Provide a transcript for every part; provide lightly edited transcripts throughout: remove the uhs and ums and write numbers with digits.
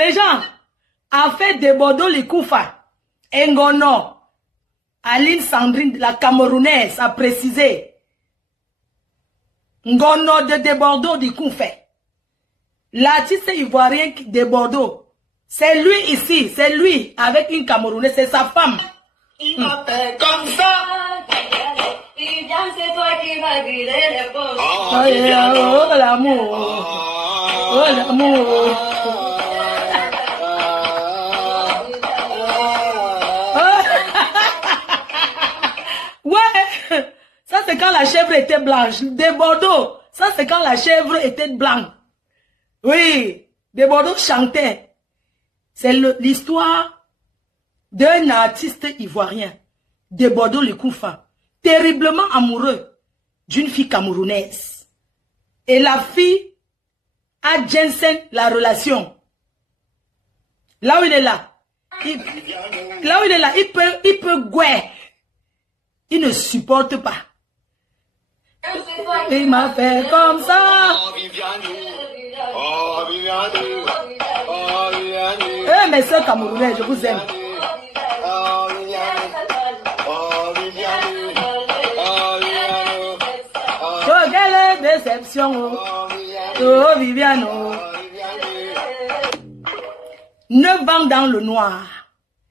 Les gens ont fait des Bordeaux les Koufa. Ngono. Aline Sandrine, la Camerounaise, a précisé. Ngono de Bordeaux du Koufa. L'artiste ivoirien de Bordeaux. C'est lui ici, c'est lui avec une Camerounaise, c'est sa femme. Il m'appelle comme ça. Viviane, c'est toi qui vas vider les poches. Oh l'amour. Oh l'amour. Ouais, ça c'est quand la chèvre était blanche. De Bordeaux, ça c'est quand la chèvre était blanche. Oui, de Bordeaux chantait. C'est l'histoire d'un artiste ivoirien, de Bordeaux le Koufa, terriblement amoureux d'une fille camerounaise. Et la fille a Jensen la relation. Là où il est là, il peut gouer. Il ne supporte pas. Il m'a fait comme ça. Mes soeurs camerounaises, je vous aime. Oh, quelle déception. Oh, Viviane. 9 ans dans le noir.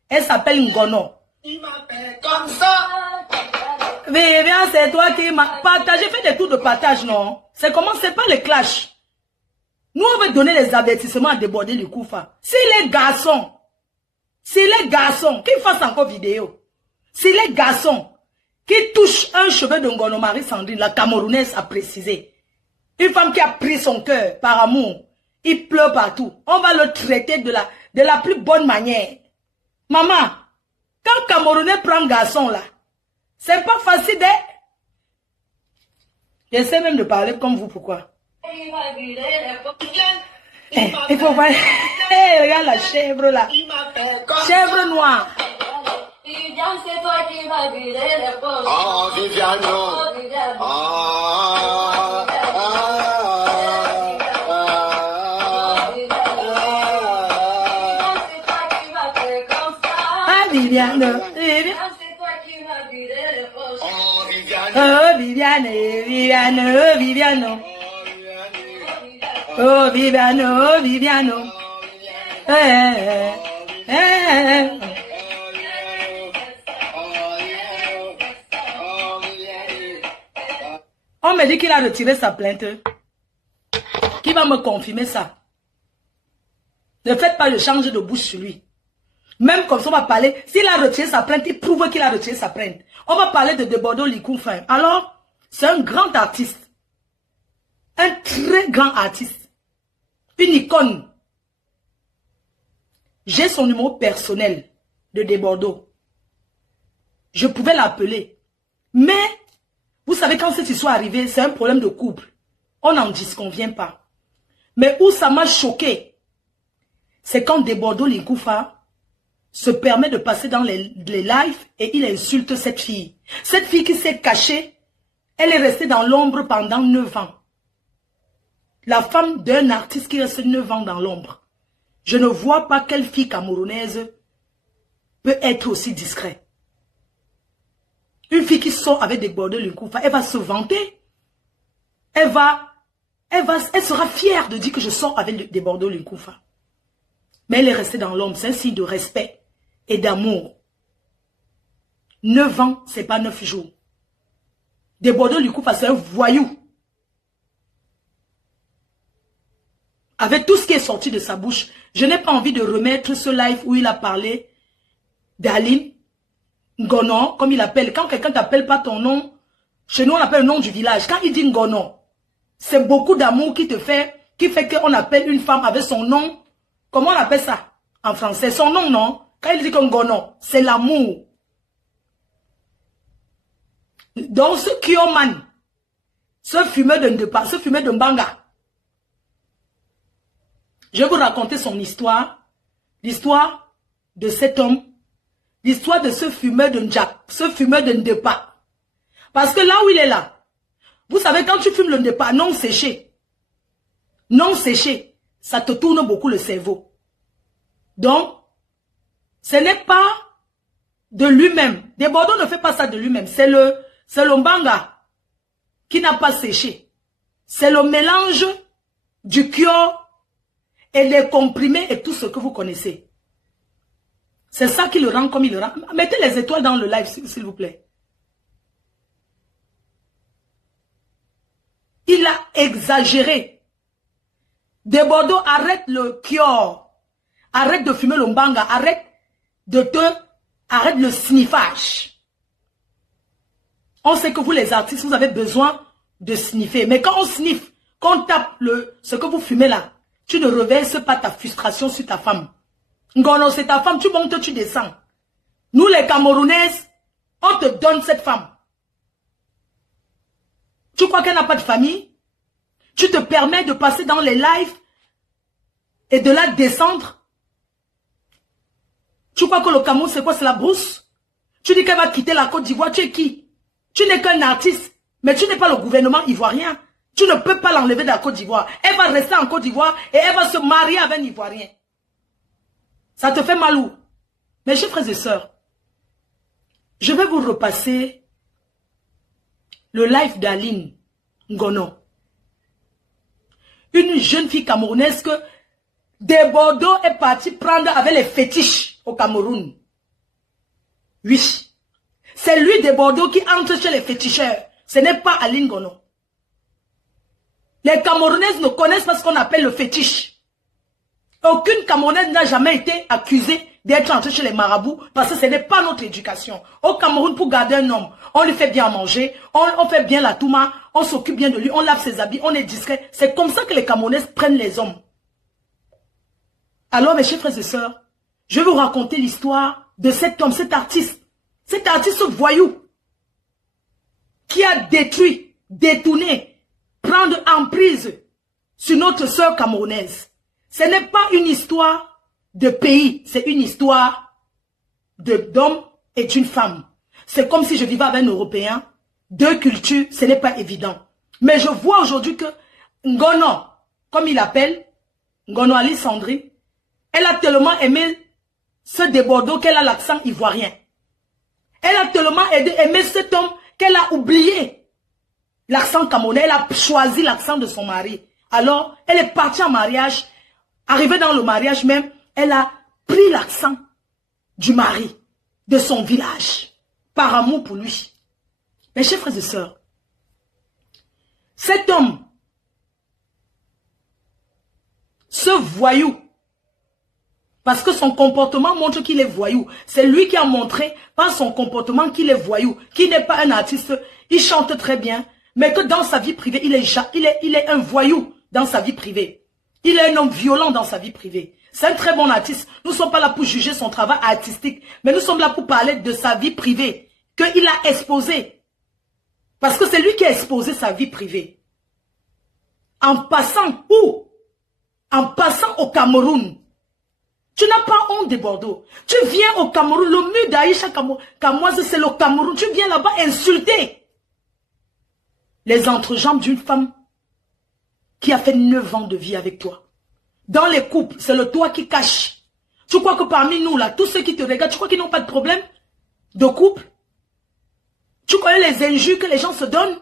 Elle s'appelle Ngono. Il m'appelle comme ça. Viviane, c'est toi qui m'as partagé. Fais des tours de partage, non? C'est comment? C'est pas les clashs. Nous, on veut donner les avertissements à déborder le Koufa. Si les garçons, qui fassent encore vidéo, si les garçons qui touchent un cheveu de Ngono Marie Sandrine, la Camerounaise a précisé, une femme qui a pris son cœur par amour, il pleure partout. On va le traiter de la plus bonne manière. Maman, quand Camerounais prend garçon là, c'est pas facile d'être. J'essaie même de parler comme vous, pourquoi? Il faut voir. Regarde la chèvre là. Chèvre noire. Viviane, c'est toi qui vas vider les poches. Oh, Viviane. Viviane. C'est toi qui vas vider les poches. Oh, Viviane, Viviane, oh, Viviane. Oh, Viviane, oh, Viviane. On me dit qu'il a retiré sa plainte. Qui va me confirmer ça? Ne faites pas le change de bouche sur lui. Même comme ça, on va parler. S'il a retiré sa plainte, il prouve qu'il a retiré sa plainte. On va parler de Bordeaux Likoufa. Alors, c'est un grand artiste. Un très grand artiste. Une icône. J'ai son numéro personnel de Bordeaux. Je pouvais l'appeler. Mais, vous savez, quand cette histoire est arrivée, c'est un problème de couple. On n'en disconvient pas. Mais où ça m'a choqué, c'est quand Bordeaux Likoufa se permet de passer dans les lives et il insulte cette fille. Cette fille qui s'est cachée, elle est restée dans l'ombre pendant 9 ans. La femme d'un artiste qui reste 9 ans dans l'ombre. Je ne vois pas quelle fille camerounaise peut être aussi discrète. Une fille qui sort avec Bordeaux Likoufa, elle va se vanter. Elle sera fière de dire que je sors avec Bordeaux Likoufa. Mais elle est restée dans l'ombre. C'est un signe de respect et d'amour. 9 ans, c'est pas 9 jours. Bordeaux Likoufa, c'est un voyou. Avec tout ce qui est sorti de sa bouche, je n'ai pas envie de remettre ce live où il a parlé d'Aline Ngono, comme il appelle. Quand quelqu'un t'appelle pas ton nom, chez nous on appelle le nom du village. Quand il dit Ngono, c'est beaucoup d'amour qui fait qu'on appelle une femme avec son nom. Comment on appelle ça en français? Son nom, non? Quand il dit Ngono, c'est l'amour. Donc ce Kioman, ce fumeur de Ndepa, ce fumeur de Mbanga, je vais vous raconter son histoire, l'histoire de cet homme, l'histoire de ce fumeur de Ndjak, ce fumeur de Ndepa. Parce que là où il est là, vous savez, quand tu fumes le Ndepa non séché, ça te tourne beaucoup le cerveau. Donc, ce n'est pas de lui-même. Des Bordeaux ne fait pas ça de lui-même. C'est le mbanga qui n'a pas séché. C'est le mélange du Kyo et les comprimés et tout ce que vous connaissez. C'est ça qui le rend comme il le rend. Mettez les étoiles dans le live, s'il vous plaît. Il a exagéré. Des Bordeaux, arrête le Kyo. Arrête de fumer le mbanga. Arrête le sniffage. On sait que vous les artistes, vous avez besoin de sniffer. Mais quand on sniffe, quand on tape ce que vous fumez là, tu ne reverses pas ta frustration sur ta femme. Ngono, c'est ta femme, tu montes, tu descends. Nous les Camerounaises, on te donne cette femme. Tu crois qu'elle n'a pas de famille? Tu te permets de passer dans les lives et de la descendre? Tu crois que le Cameroun, c'est quoi? C'est la brousse? Tu dis qu'elle va quitter la Côte d'Ivoire, tu es qui? Tu n'es qu'un artiste, mais tu n'es pas le gouvernement ivoirien. Tu ne peux pas l'enlever de la Côte d'Ivoire. Elle va rester en Côte d'Ivoire et elle va se marier avec un Ivoirien. Ça te fait mal où? Mes chers frères et sœurs, je vais vous repasser le live d'Aline Ngono. Une jeune fille camerounaise que des Bordeaux est partie prendre avec les fétiches au Cameroun. Oui. C'est lui des Bordeaux qui entre chez les féticheurs. Ce n'est pas Aline Ngono. Les Camerounaises ne connaissent pas ce qu'on appelle le fétiche. Aucune Camerounaise n'a jamais été accusée d'être entrée chez les marabouts parce que ce n'est pas notre éducation. Au Cameroun, pour garder un homme, on lui fait bien manger, on fait bien la touma, on s'occupe bien de lui, on lave ses habits, on est discret. C'est comme ça que les Camerounaises prennent les hommes. Alors, mes chers frères et sœurs, je vais vous raconter l'histoire de cet homme, cet artiste voyou, qui a détruit, détourné, prendre emprise sur notre sœur camerounaise. Ce n'est pas une histoire de pays, c'est une histoire d'homme et d'une femme. C'est comme si je vivais avec un Européen, deux cultures, ce n'est pas évident. Mais je vois aujourd'hui que Ngono, comme il appelle, Ngono Alessandri, elle a tellement aimé ce de Bordeaux qu'elle a l'accent ivoirien. Elle a tellement aimé cet homme qu'elle a oublié l'accent camerounais. Elle a choisi l'accent de son mari. Alors, elle est partie en mariage. Arrivée dans le mariage même, elle a pris l'accent du mari, de son village, par amour pour lui. Mes chers frères et sœurs, cet homme, ce voyou, parce que son comportement montre qu'il est voyou. C'est lui qui a montré par son comportement qu'il est voyou, qu'il n'est pas un artiste. Il chante très bien, mais que dans sa vie privée, il est un voyou dans sa vie privée. Il est un homme violent dans sa vie privée. C'est un très bon artiste. Nous ne sommes pas là pour juger son travail artistique, mais nous sommes là pour parler de sa vie privée, qu'il a exposée. Parce que c'est lui qui a exposé sa vie privée. En passant où? En passant au Cameroun. Tu n'as pas honte de Bordeaux. Tu viens au Cameroun, le mur d'Aïcha Kamoise, c'est le Cameroun. Tu viens là-bas insulter les entrejambes d'une femme qui a fait 9 ans de vie avec toi. Dans les couples, c'est le toi qui cache. Tu crois que parmi nous, là, tous ceux qui te regardent, tu crois qu'ils n'ont pas de problème de couple? Tu connais les injures que les gens se donnent?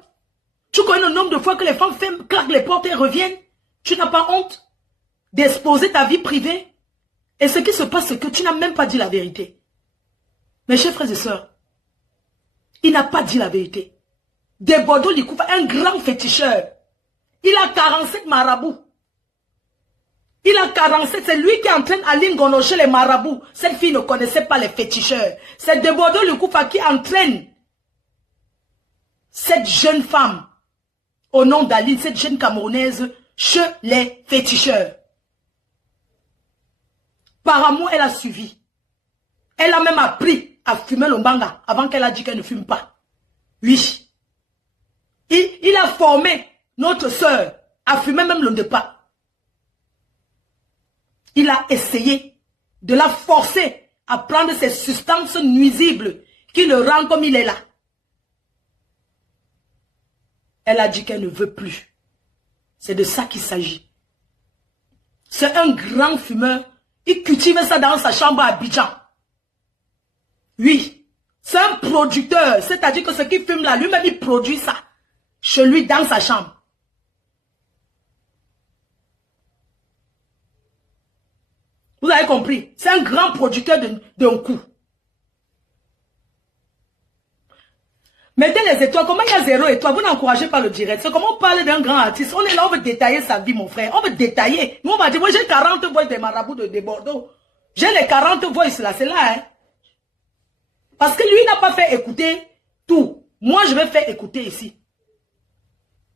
Tu connais le nombre de fois que les femmes claquent les portes et reviennent? Tu n'as pas honte d'exposer ta vie privée? Et ce qui se passe, c'est que tu n'as même pas dit la vérité. Mes chers frères et sœurs, il n'a pas dit la vérité. Des Bordeaux Likoufa, un grand féticheur. Il a 47 marabouts. Il a 47, c'est lui qui entraîne Aline Ngono chez les marabouts. Cette fille ne connaissait pas les féticheurs. C'est de Bordeaux Likoufa qui entraîne cette jeune femme, au nom d'Aline, cette jeune Camerounaise, chez les féticheurs. Par amour, elle a suivi. Elle a même appris à fumer le mbanga avant qu'elle a dit qu'elle ne fume pas. Oui. Il a formé notre sœur à fumer même le ndepa. Il a essayé de la forcer à prendre ces substances nuisibles qui le rendent comme il est là. Elle a dit qu'elle ne veut plus. C'est de ça qu'il s'agit. C'est un grand fumeur Il cultive ça dans sa chambre à Abidjan. Oui. C'est un producteur. C'est-à-dire que ce qu'il fume là, lui-même, il produit ça. Chez lui, dans sa chambre. Vous avez compris? C'est un grand producteur d'un coup. Mettez les étoiles. Comment il y a 0 étoile? Vous n'encouragez pas le direct. C'est comment on parle d'un grand artiste. On est là, on veut détailler sa vie, mon frère. On veut détailler. Nous, on va dire, moi, j'ai 40 voix des marabouts de Bordeaux. J'ai les 40 voix là, c'est là, hein. Parce que lui, il n'a pas fait écouter tout. Moi, je vais faire écouter ici.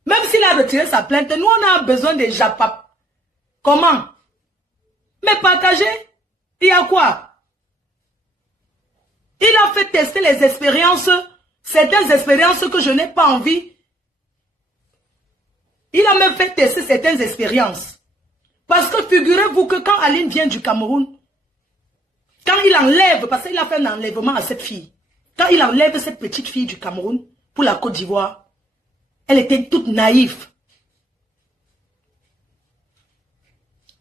Même s'il a retiré sa plainte, nous, on a besoin des japap. Comment? Mais partager, il y a quoi? Il a fait tester les expériences, certaines expériences que je n'ai pas envie. Il a même fait tester certaines expériences. Parce que figurez-vous que quand Aline vient du Cameroun, quand il enlève, parce qu'il a fait un enlèvement à cette fille, quand il enlève cette petite fille du Cameroun pour la Côte d'Ivoire, elle était toute naïve.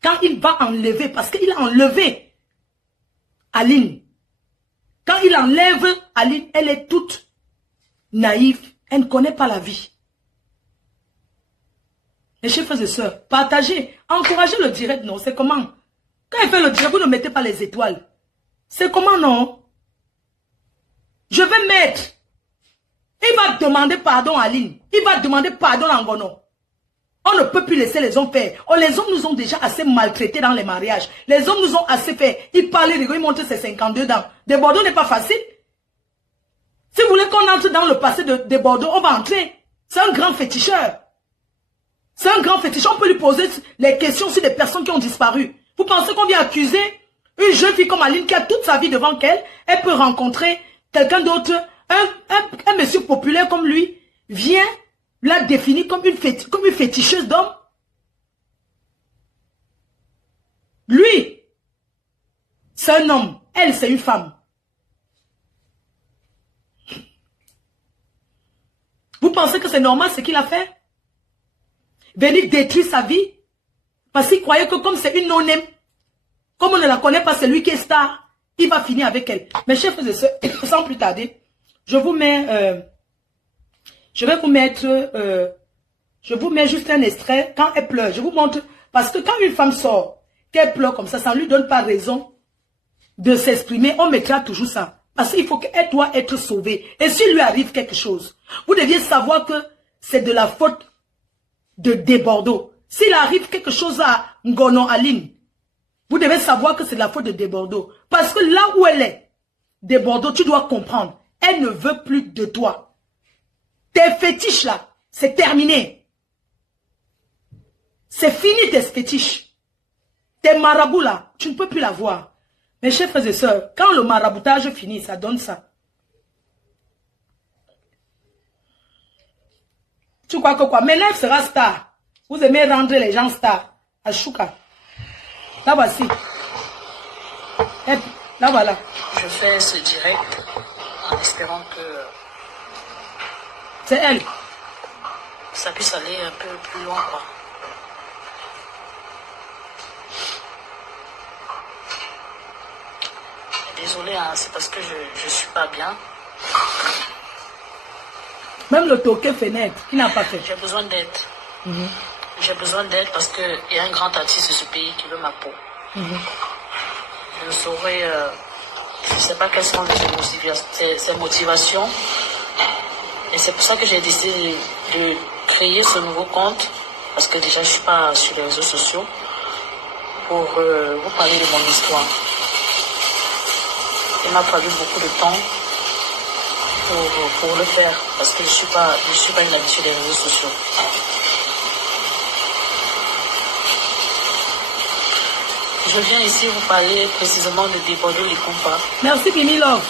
Quand il va enlever, parce qu'il a enlevé Aline, quand il enlève Aline, elle est toute naïve, elle ne connaît pas la vie. Mes chers frères et sœurs, partagez, encouragez le direct, non, c'est comment? Quand il fait le direct, vous ne mettez pas les étoiles. C'est comment, non? Je vais mettre. Il va demander pardon à Aline. Il va demander pardon à Ngono. On ne peut plus laisser les hommes faire. Oh, les hommes nous ont déjà assez maltraités dans les mariages. Les hommes nous ont assez fait. Ils parlaient, ils montrent ses 52 dents. De Bordeaux n'est pas facile. Si vous voulez qu'on entre dans le passé de Bordeaux, on va entrer. C'est un grand féticheur. C'est un grand féticheur. On peut lui poser les questions sur des personnes qui ont disparu. Vous pensez qu'on vient accuser une jeune fille comme Aline qui a toute sa vie devant elle? Elle peut rencontrer quelqu'un d'autre. Un monsieur populaire comme lui vient la définir comme une féticheuse d'homme. Lui, c'est un homme. Elle, c'est une femme. Vous pensez que c'est normal ce qu'il a fait? Venir détruire sa vie? Parce qu'il croyait que comme c'est une non-aime, comme on ne la connaît pas, c'est lui qui est star, il va finir avec elle. Mes chers frères et sœurs, sans plus tarder, je vous mets... je vais vous mettre... je vous mets juste un extrait quand elle pleure. Je vous montre... Parce que quand une femme sort, qu'elle pleure comme ça ne lui donne pas raison de s'exprimer. On mettra toujours ça. Parce qu'il faut qu'elle doit être sauvée. Et s'il lui arrive quelque chose, vous deviez savoir que c'est de la faute de Bordeaux. S'il arrive quelque chose à Ngono Aline, vous devez savoir que c'est de la faute de Bordeaux. Parce que là où elle est, de Bordeaux, tu dois comprendre. Elle ne veut plus de toi. Tes fétiches là, c'est terminé. C'est fini tes fétiches. Tes marabouts là, tu ne peux plus la voir. Mes chers frères et sœurs, quand le maraboutage finit, ça donne ça. Tu crois que quoi? Maintenant, elle sera star. Vous aimez rendre les gens stars. À Chouka. Là, voici. Là, voilà. Je fais ce direct en espérant que... C'est elle. Ça puisse aller un peu plus loin, quoi. Désolée, hein, c'est parce que je suis pas bien. Même le toqué fenêtre, il n'a pas fait. J'ai besoin d'aide. J'ai besoin d'aide parce qu'il y a un grand artiste de ce pays qui veut ma peau. Je ne saurais... je ne sais pas quelles sont ses motivations. Et c'est pour ça que j'ai décidé de créer ce nouveau compte. Parce que déjà, je ne suis pas sur les réseaux sociaux. Pour vous parler de mon histoire. Il m'a fallu beaucoup de temps pour le faire. Parce que je suis pas une habituée des réseaux sociaux. Je viens ici vous parler précisément de Bordeaux les compas. Merci, Kimi Love.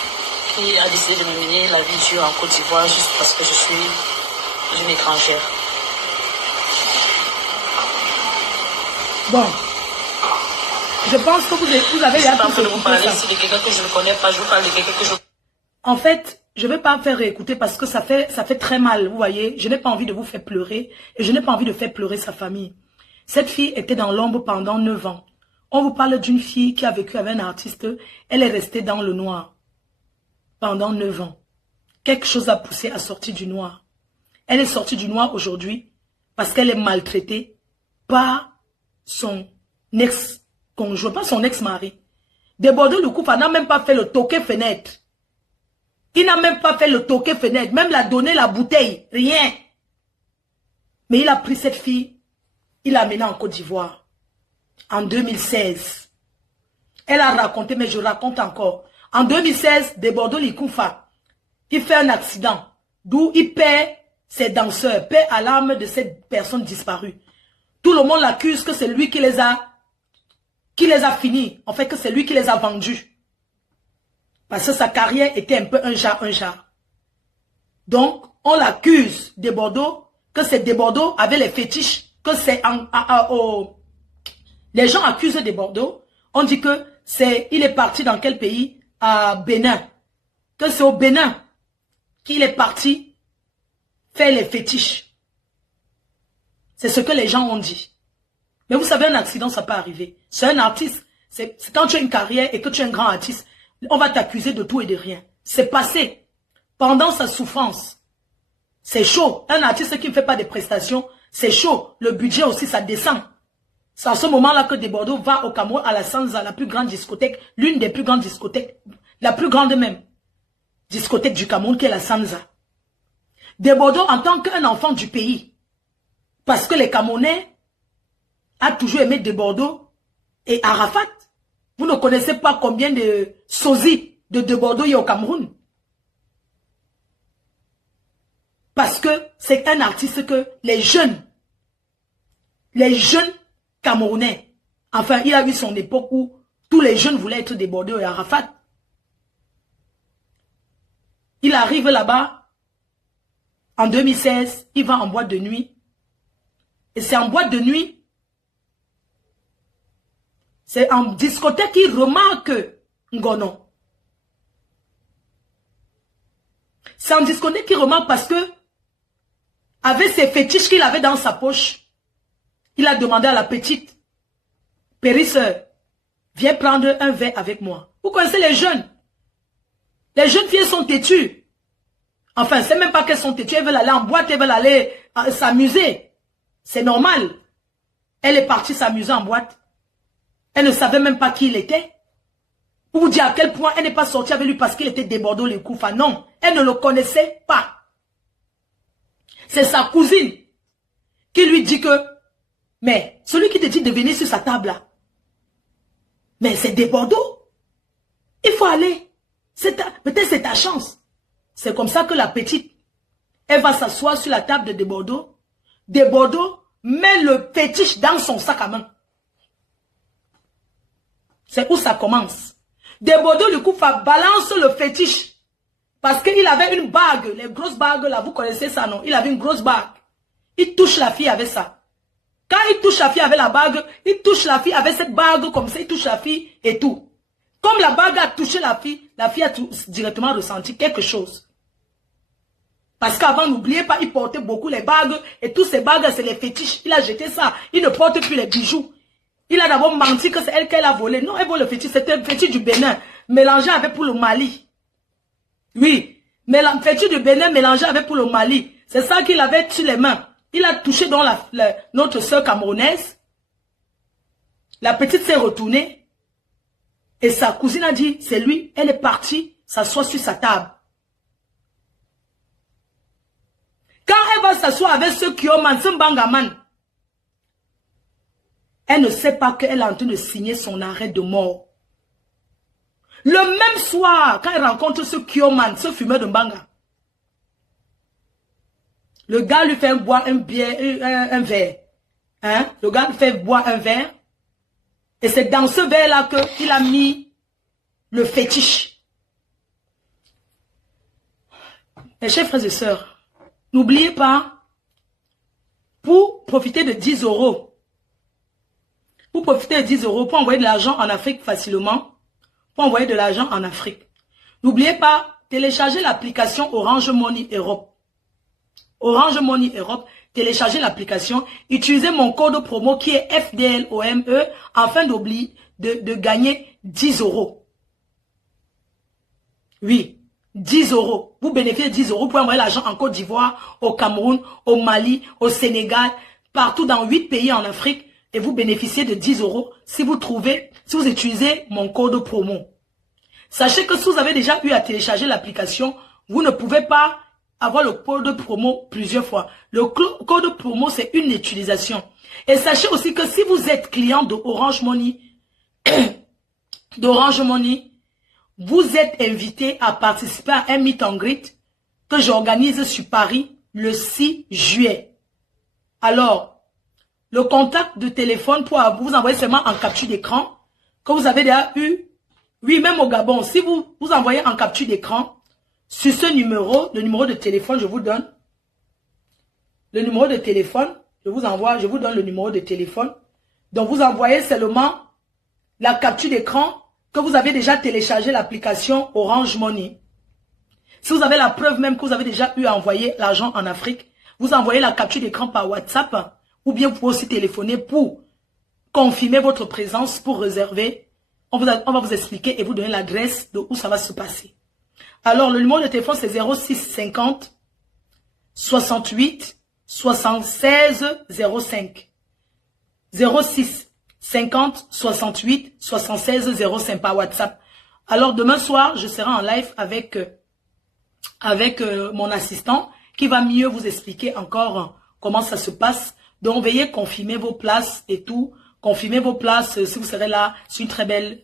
Qui a décidé de me mener la vie dure en Côte d'Ivoire juste parce que je suis une étrangère. Bon. Je pense que vous avez déjà tout vous parler de quelqu'un que je ne connais pas, je vous parle de quelqu'un que je... En fait, je ne vais pas faire réécouter parce que ça fait très mal, vous voyez. Je n'ai pas envie de vous faire pleurer et je n'ai pas envie de faire pleurer sa famille. Cette fille était dans l'ombre pendant 9 ans. On vous parle d'une fille qui a vécu avec un artiste. Elle est restée dans le noir pendant 9 ans. Quelque chose a poussé à sortir du noir. Elle est sortie du noir aujourd'hui parce qu'elle est maltraitée par son ex-conjoint, pas son ex-mari. Desbordeaux le couple n'a même pas fait le toquet fenêtre. Il n'a même pas fait le toquet fenêtre, même l'a donné la bouteille, rien. Mais il a pris cette fille, il l'a amenée en Côte d'Ivoire, en 2016. Elle a raconté, mais je raconte encore. En 2016, Desbordeaux Likoufa, il fait un accident, d'où il perd ses danseurs, perd à l'âme de cette personne disparue. Tout le monde l'accuse que c'est lui qui les a finis, en fait que c'est lui qui les a vendus. Parce que sa carrière était un peu un jar. Donc, on l'accuse Desbordeaux, que c'est Desbordeaux avec les fétiches, que c'est les gens accusent Desbordeaux, on dit que il est parti dans quel pays? À Bénin. Que c'est au Bénin qu'il est parti faire les fétiches. C'est ce que les gens ont dit. Mais vous savez, un accident, ça peut arriver. C'est un artiste. C'est quand tu as une carrière et que tu es un grand artiste, on va t'accuser de tout et de rien. C'est passé. Pendant sa souffrance. C'est chaud. Un artiste qui ne fait pas de prestations, c'est chaud. Le budget aussi, ça descend. C'est à ce moment-là que Desbordeaux va au Cameroun, à la Sanza, la plus grande discothèque, l'une des plus grandes discothèques, la plus grande même, discothèque du Cameroun, qui est la Sanza. Desbordeaux, en tant qu'un enfant du pays, parce que les Camerounais ont toujours aimé Desbordeaux et Arafat. Vous ne connaissez pas combien de sosies de Desbordeaux il y a au Cameroun. Parce que c'est un artiste que les jeunes Camerounais, enfin, il a eu son époque où tous les jeunes voulaient être Desbordeaux et Arafat. Il arrive là-bas, en 2016, il va en boîte de nuit. Et c'est en boîte de nuit, c'est en discothèque qu'il remarque Ngono. C'est en discothèque qu'il remarque parce que, avec ses fétiches qu'il avait dans sa poche, il a demandé à la petite, périsseur, viens prendre un verre avec moi. Vous connaissez les jeunes? Les jeunes filles sont têtues. Enfin, c'est même pas qu'elles sont têtues, elles veulent aller en boîte, elles veulent aller s'amuser. C'est normal. Elle est partie s'amuser en boîte. Elle ne savait même pas qui il était. Pour vous dire à quel point elle n'est pas sortie avec lui parce qu'il était Desbordeaux Likoufa. Non, elle ne le connaissait pas. C'est sa cousine qui lui dit que, mais celui qui te dit de venir sur sa table là, mais c'est Desbordeaux. Il faut aller. Peut-être c'est ta chance. C'est comme ça que la petite, elle va s'asseoir sur la table de Desbordeaux. Desbordeaux met le fétiche dans son sac à main. C'est où ça commence. Desbordeaux Likoufa balance le fétiche. Parce qu'il avait une bague. Les grosses bagues là, vous connaissez ça non? Il avait une grosse bague. Il touche la fille avec ça. Quand il touche la fille avec la bague, il touche la fille avec cette bague comme ça, il touche la fille et tout. Comme la bague a touché la fille a directement ressenti quelque chose. Parce qu'avant, n'oubliez pas, il portait beaucoup les bagues et tous ces bagues, c'est les fétiches. Il a jeté ça. Il ne porte plus les bijoux. Il a d'abord menti que c'est elle qu'elle a volé. Non, elle vole le fétiche. C'était un fétiche du Bénin, mélangé avec pour le Mali. Oui, mais le fétiche du Bénin mélangé avec pour le Mali. C'est ça qu'il avait sur les mains. Il a touché dans notre sœur camerounaise. La petite s'est retournée. Et sa cousine a dit, c'est lui. Elle est partie s'asseoir sur sa table. Quand elle va s'asseoir avec ce Kioman, ce Bangaman, elle ne sait pas qu'elle est en train de signer son arrêt de mort. Le même soir, quand elle rencontre ce Kioman, ce fumeur de Mbanga, le gars lui fait boire un verre. Hein? Le gars lui fait boire un verre. Et c'est dans ce verre-là qu'il a mis le fétiche. Mes chers frères et sœurs, n'oubliez pas, pour profiter de 10 €, pour profiter de 10 €, pour envoyer de l'argent en Afrique facilement, pour envoyer de l'argent en Afrique, n'oubliez pas, télécharger l'application Orange Money Europe. Orange Money Europe, téléchargez l'application, utilisez mon code promo qui est FDLOME afin de gagner 10 euros. Oui, 10 euros. Vous bénéficiez de 10 euros. Vous pouvez envoyer l'argent en Côte d'Ivoire, au Cameroun, au Mali, au Sénégal, partout dans 8 pays en Afrique et vous bénéficiez de 10 euros si vous utilisez mon code promo. Sachez que si vous avez déjà eu à télécharger l'application, vous ne pouvez pas avoir le code promo plusieurs fois. Le code promo, c'est une utilisation. Et sachez aussi que si vous êtes client de Orange Money, vous êtes invité à participer à un meet and greet que j'organise sur Paris le 6 juillet. Alors, le contact de téléphone pour vous envoyer seulement en capture d'écran que vous avez déjà eu. Oui, même au Gabon, si vous envoyez en capture d'écran, sur ce numéro, le numéro de téléphone, je vous donne. Le numéro de téléphone, je vous donne le numéro de téléphone. Donc, vous envoyez seulement la capture d'écran que vous avez déjà téléchargé l'application Orange Money. Si vous avez la preuve même que vous avez déjà eu à envoyer l'argent en Afrique, vous envoyez la capture d'écran par WhatsApp ou bien vous pouvez aussi téléphoner pour confirmer votre présence, pour réserver. On va vous expliquer et vous donner l'adresse de où ça va se passer. Alors, le numéro de téléphone, c'est 06 50 68 76 05. 06 50 68 76 05 par WhatsApp. Alors, demain soir, je serai en live avec mon assistant qui va mieux vous expliquer encore comment ça se passe. Donc, veuillez confirmer vos places et tout. Confirmez vos places si vous serez là. C'est une très belle,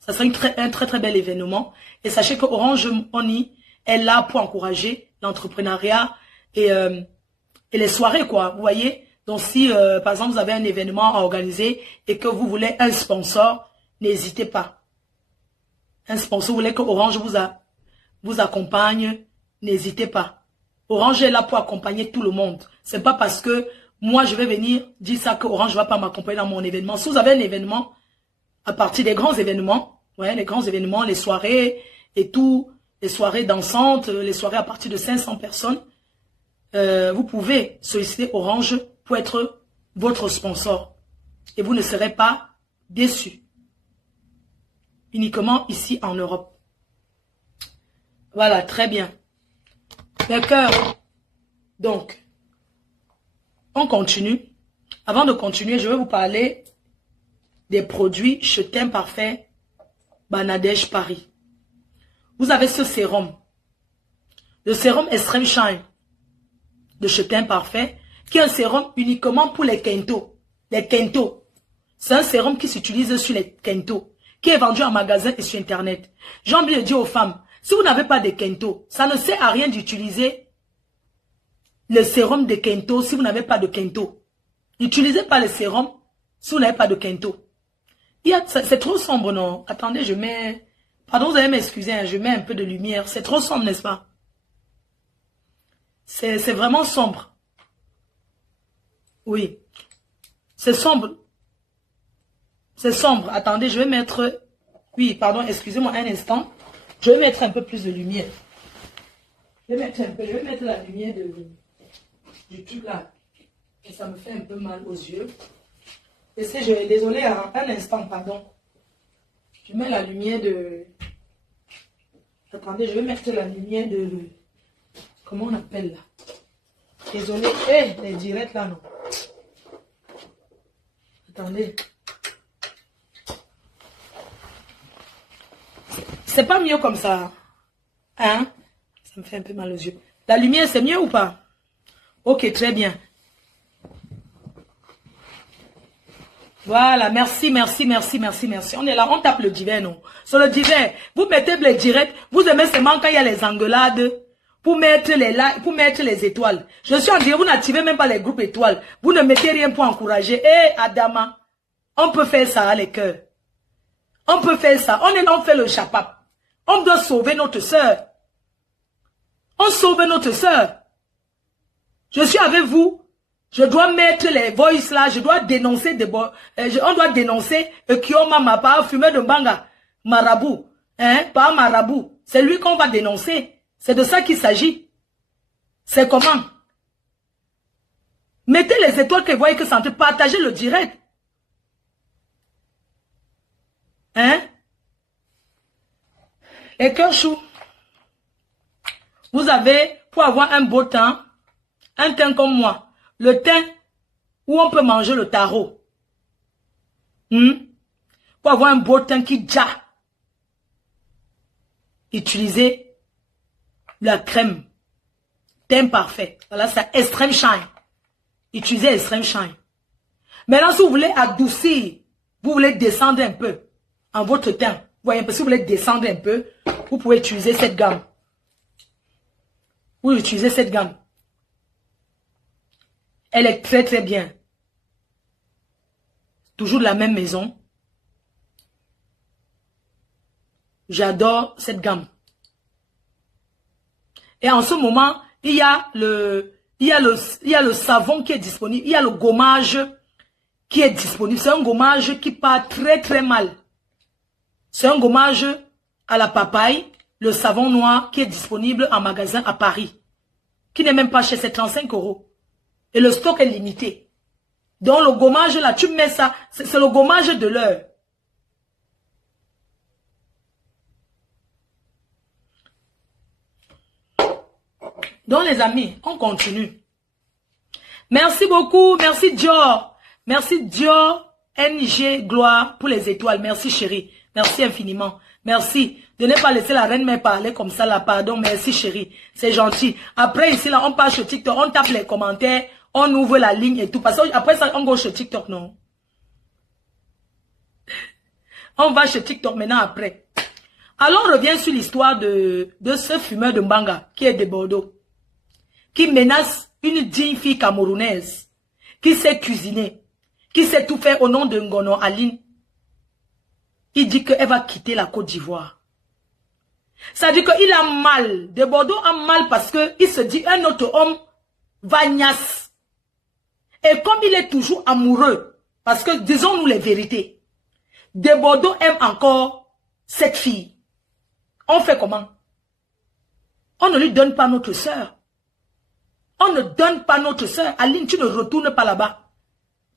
ça sera un très bel événement. Et sachez que Orange Money est là pour encourager l'entrepreneuriat et les soirées, quoi. Vous voyez? Donc, si, par exemple, vous avez un événement à organiser et que vous voulez un sponsor, n'hésitez pas. Un sponsor, vous voulez que Orange vous accompagne, n'hésitez pas. Orange est là pour accompagner tout le monde. C'est pas parce que moi, je vais venir dire ça que Orange ne va pas m'accompagner dans mon événement. Si vous avez un événement, à partir des grands événements, ouais, les grands événements, les soirées et tout, les soirées dansantes, les soirées à partir de 500 personnes, vous pouvez solliciter Orange pour être votre sponsor. Et vous ne serez pas déçus. Uniquement ici en Europe. Voilà, très bien. D'accord. Donc, on continue. Avant de continuer, je vais vous parler des produits Châtain Parfait Banadège Paris. Vous avez ce sérum. Le sérum Extreme Shine de Châtain Parfait, qui est un sérum uniquement pour les Kento. Les Kento. C'est un sérum qui s'utilise sur les Kento, qui est vendu en magasin et sur Internet. J'ai envie de dire aux femmes, si vous n'avez pas de Kento, ça ne sert à rien d'utiliser le sérum de Kento si vous n'avez pas de Kento. N'utilisez pas le sérum si vous n'avez pas de Kento. C'est trop sombre, non? Attendez, je mets... Pardon, vous allez m'excuser, hein, je mets un peu de lumière. C'est trop sombre, n'est-ce pas? C'est vraiment sombre. Oui. C'est sombre. C'est sombre. Attendez, je vais mettre... Oui, pardon, excusez-moi un instant. Je vais mettre un peu plus de lumière. Je vais mettre la lumière du truc là. Et ça me fait un peu mal aux yeux. Désolé, un instant, pardon. Je mets la lumière de... Attendez, je vais mettre la lumière de... Comment on appelle là? Désolé. Les directs là, non. Attendez. C'est pas mieux comme ça. Hein? Ça me fait un peu mal aux yeux. La lumière, c'est mieux ou pas? Ok, très bien. Voilà, merci. On est là, on tape le divin, non? Sur le divin, vous mettez les directs, vous aimez seulement quand il y a les engueulades, pour mettre les étoiles. Je suis en direct, vous n'activez même pas les groupes étoiles. Vous ne mettez rien pour encourager. Adama, on peut faire ça, les cœurs. On peut faire ça. On est là, on fait le chapap. On doit sauver notre sœur. On sauve notre sœur. Je suis avec vous. Je dois mettre les voices là. Je dois dénoncer on doit dénoncer Kioma Mapa, fumeur de banga. Marabout. Hein? Pas marabout. C'est lui qu'on va dénoncer. C'est de ça qu'il s'agit. C'est comment? Mettez les étoiles que vous voyez que ça entre. Partagez le direct. Hein? Et cœur chou. Vous avez, pour avoir un beau teint, un teint comme moi, le teint où on peut manger le tarot. Pour avoir un beau teint qui ja. Utilisez la crème. Teint parfait. Voilà, c'est Extreme Shine. Utilisez Extreme Shine. Maintenant, si vous voulez adoucir, vous voulez descendre un peu en votre teint. Vous voyez, parce que vous voulez descendre un peu, vous pouvez utiliser cette gamme. Vous utilisez cette gamme. Elle est très très bien. Toujours de la même maison. J'adore cette gamme. Et en ce moment, il y a le savon qui est disponible. Il y a le gommage qui est disponible. C'est un gommage qui part très très mal. C'est un gommage à la papaye, le savon noir qui est disponible en magasin à Paris. Qui n'est même pas cher, c'est 35 €. Et le stock est limité. Donc le gommage là, tu mets ça, c'est le gommage de l'heure. Donc les amis, on continue. Merci beaucoup, merci Dior. Merci Dior NG Gloire pour les étoiles. Merci chérie, merci infiniment. Merci de ne pas laisser la reine mère parler comme ça là, pardon, merci chérie, c'est gentil. Après ici là, on passe sur TikTok, on tape les commentaires, on ouvre la ligne et tout. Parce que après ça, on va sur TikTok, non? On va chez TikTok maintenant après. Alors on revient sur l'histoire de ce fumeur de Mbanga qui est de Bordeaux. Qui menace une digne fille camerounaise, qui sait cuisiner, qui sait tout faire au nom de Ngono Aline. Il dit qu'elle va quitter la Côte d'Ivoire. Ça dit qu'il a mal. De Bordeaux a mal parce qu'il se dit un autre homme va gnasse. Et comme il est toujours amoureux, parce que disons-nous les vérités, de Bordeaux aime encore cette fille. On fait comment? On ne lui donne pas notre sœur. On ne donne pas notre sœur. Aline, tu ne retournes pas là-bas.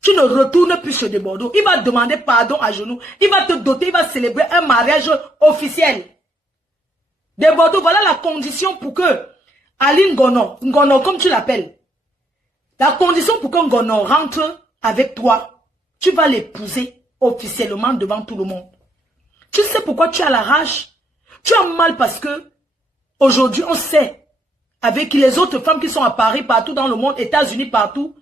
Tu ne retournes plus chez de Bordeaux. Il va demander pardon à genoux. Il va te doter, il va célébrer un mariage officiel. De Bordeaux, voilà la condition pour que Aline Ngono comme tu l'appelles, la condition pour que Ngono rentre avec toi, tu vas l'épouser officiellement devant tout le monde. Tu sais pourquoi tu as la rage? Tu as mal parce que aujourd'hui on sait, avec les autres femmes qui sont à Paris, partout dans le monde, États-Unis, partout,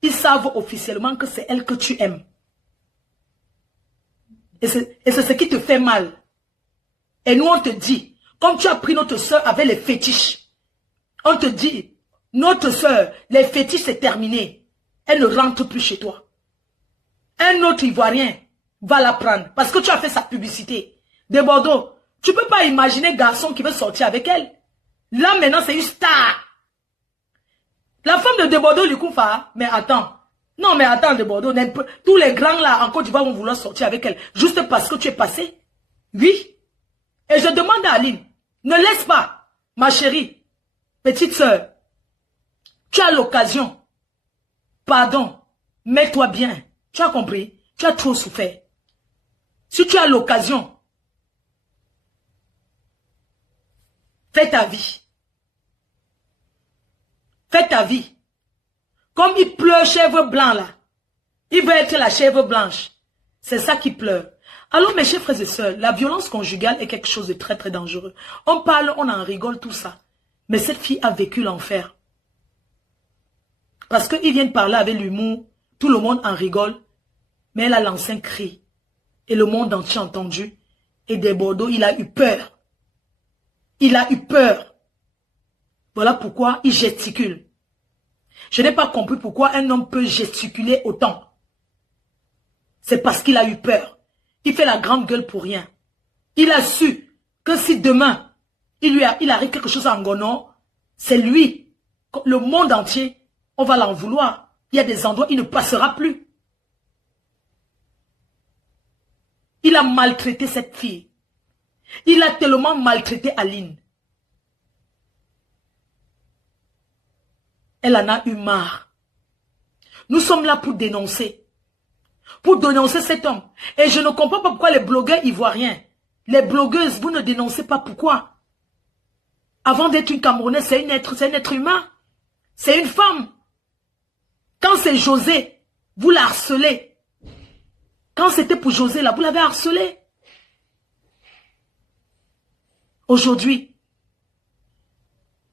ils savent officiellement que c'est elle que tu aimes. Et c'est ce qui te fait mal. Et nous, on te dit, comme tu as pris notre soeur avec les fétiches, on te dit, notre soeur, les fétiches, c'est terminé. Elle ne rentre plus chez toi. Un autre Ivoirien va la prendre parce que tu as fait sa publicité. De Bordeaux, tu ne peux pas imaginer garçon qui veut sortir avec elle. Là, maintenant, c'est une star. La femme de Bordeaux, Likoufa, mais attends. Non, mais attends, de Bordeaux, tous les grands là, en Côte d'Ivoire, vont vouloir sortir avec elle. Juste parce que tu es passé. Oui. Et je demande à Aline, ne laisse pas, ma chérie, petite sœur. Tu as l'occasion. Pardon. Mets-toi bien. Tu as compris? Tu as trop souffert. Si tu as l'occasion, fais ta vie. Fais ta vie. Comme il pleure chèvre blanc là. Il veut être la chèvre blanche. C'est ça qui pleure. Alors mes chers frères et sœurs, la violence conjugale est quelque chose de très très dangereux. On parle, on en rigole, tout ça. Mais cette fille a vécu l'enfer. Parce qu'ils viennent parler avec l'humour, tout le monde en rigole. Mais elle a lancé un cri. Et le monde entier a entendu. Et de Bordeaux, il a eu peur. Il a eu peur. Voilà pourquoi il gesticule. Je n'ai pas compris pourquoi un homme peut gesticuler autant. C'est parce qu'il a eu peur. Il fait la grande gueule pour rien. Il a su que si demain, il arrive quelque chose à Ngono, c'est lui, le monde entier, on va l'en vouloir. Il y a des endroits, il ne passera plus. Il a maltraité cette fille. Il a tellement maltraité Aline. Elle en a eu marre. Nous sommes là pour dénoncer. Pour dénoncer cet homme. Et je ne comprends pas pourquoi les blogueurs ivoiriens, les blogueuses, vous ne dénoncez pas pourquoi. Avant d'être une Camerounaise, c'est un être humain. C'est une femme. Quand c'est José, vous la harcelez. Quand c'était pour José, là, vous l'avez harcelé. Aujourd'hui,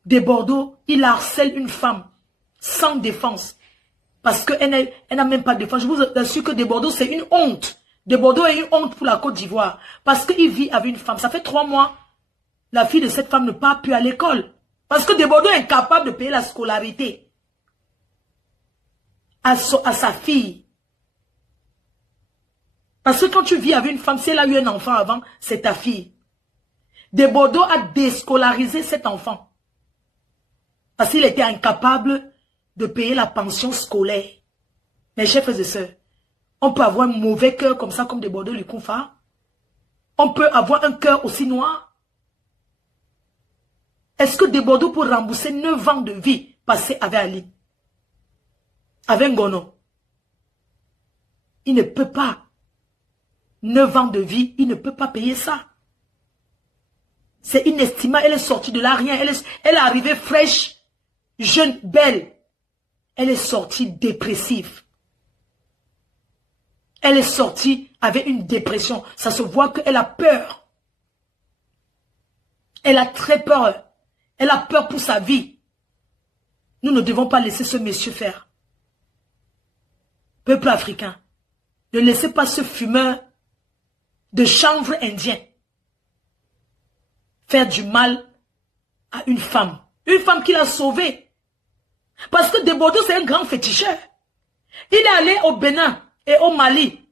de Bordeaux, il harcèle une femme sans défense. Parce qu'elle n'a même pas de défense. Je vous assure que de Bordeaux, c'est une honte. De Bordeaux est une honte pour la Côte d'Ivoire. Parce qu'il vit avec une femme. Ça fait 3 mois. La fille de cette femme n'a pas pu à l'école. Parce que de Bordeaux est incapable de payer la scolarité à sa fille. Parce que quand tu vis avec une femme, si elle a eu un enfant avant, c'est ta fille. De Bordeaux a déscolarisé cet enfant. Parce qu'il était incapable de payer la pension scolaire. Mes chers frères et sœurs, on peut avoir un mauvais cœur comme ça, comme de Bordeaux le Koufa. On peut avoir un cœur aussi noir. Est-ce que de Bordeaux peut rembourser 9 ans de vie passés avec Ali? Avec Ngono? Il ne peut pas. 9 ans de vie, il ne peut pas payer ça. C'est inestimable. Elle est sortie de là, rien. Elle est arrivée fraîche, jeune, belle. Elle est sortie dépressive. Elle est sortie avec une dépression. Ça se voit qu'elle a peur. Elle a très peur. Elle a peur pour sa vie. Nous ne devons pas laisser ce monsieur faire. Peuple africain, ne laissez pas ce fumeur de chanvre indien faire du mal à une femme. Une femme qu'il a sauvée. Parce que de Bordeaux, c'est un grand féticheur. Il est allé au Bénin et au Mali.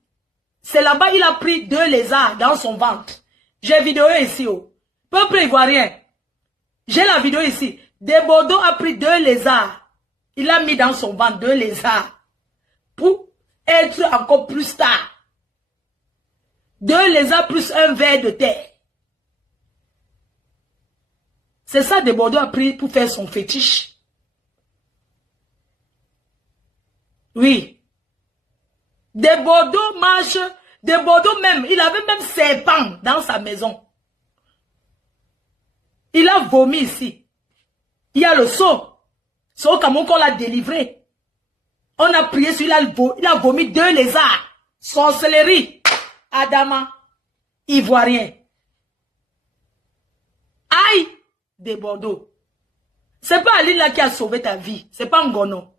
C'est là-bas il a pris 2 lézards dans son ventre. J'ai vidéo ici. Oh. Peuple ivoirien. J'ai la vidéo ici. De Bordeaux a pris 2 lézards. Il a mis dans son ventre 2 lézards. Pour être encore plus tard. 2 lézards plus un ver de terre. C'est ça de Bordeaux a pris pour faire son fétiche. Oui. De Bordeaux marche. De Bordeaux même. Il avait même serpent dans sa maison. Il a vomi ici. Il y a le seau. C'est au Cameroun qu'on l'a délivré. On a prié sur lui. Il a vomi 2 lézards. Sorcellerie. Adama. Ivoirien. Aïe. De Bordeaux. C'est pas Ali là qui a sauvé ta vie. C'est pas Ngono.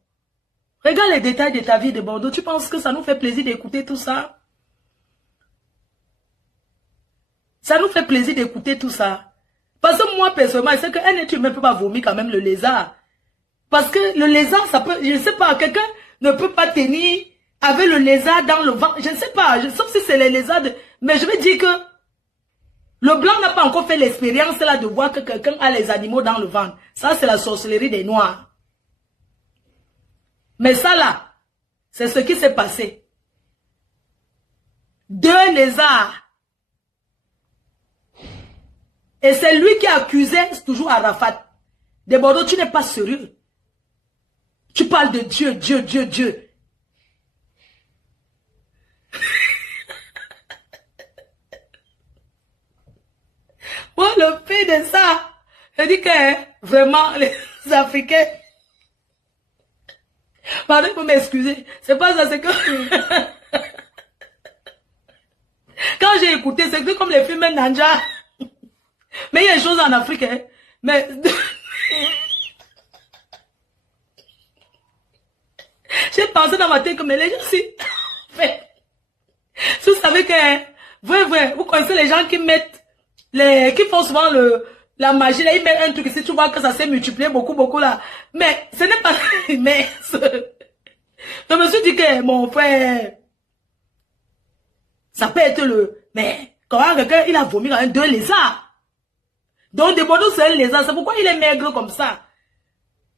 Regarde les détails de ta vie de Bordeaux. Tu penses que ça nous fait plaisir d'écouter tout ça? Ça nous fait plaisir d'écouter tout ça. Parce que moi, personnellement, je sais qu'un être humain ne peut pas vomir quand même le lézard. Parce que le lézard, ça peut... Je ne sais pas, quelqu'un ne peut pas tenir avec le lézard dans le ventre. Je ne sais pas, sauf si c'est les lézards. Mais je vais dire que le blanc n'a pas encore fait l'expérience là de voir que quelqu'un a les animaux dans le ventre. Ça, c'est la sorcellerie des noirs. Mais ça là, c'est ce qui s'est passé. 2 lézards. Et c'est lui qui accusait toujours Arafat. De Bordeaux, tu n'es pas sérieux. Tu parles de Dieu, Dieu, Dieu, Dieu. Moi, le fait de ça, je dis que vraiment, les Africains, pardon pour m'excuser, c'est pas ça, c'est que quand j'ai écouté, c'est comme les films Nanja. Mais il y a des choses en Afrique, hein. Mais j'ai pensé dans ma tête que mais les gens si vous savez que vrai, vous connaissez les gens qui mettent qui font souvent la magie là, ils mettent un truc ici, tu vois que ça s'est multiplié beaucoup là. Mais ce n'est pas mais je me suis dit que mon frère ça peut être mais quand quelqu'un il a vomi dans 2 lézards. Donc de Bordeaux c'est un lézard, c'est pourquoi il est maigre comme ça.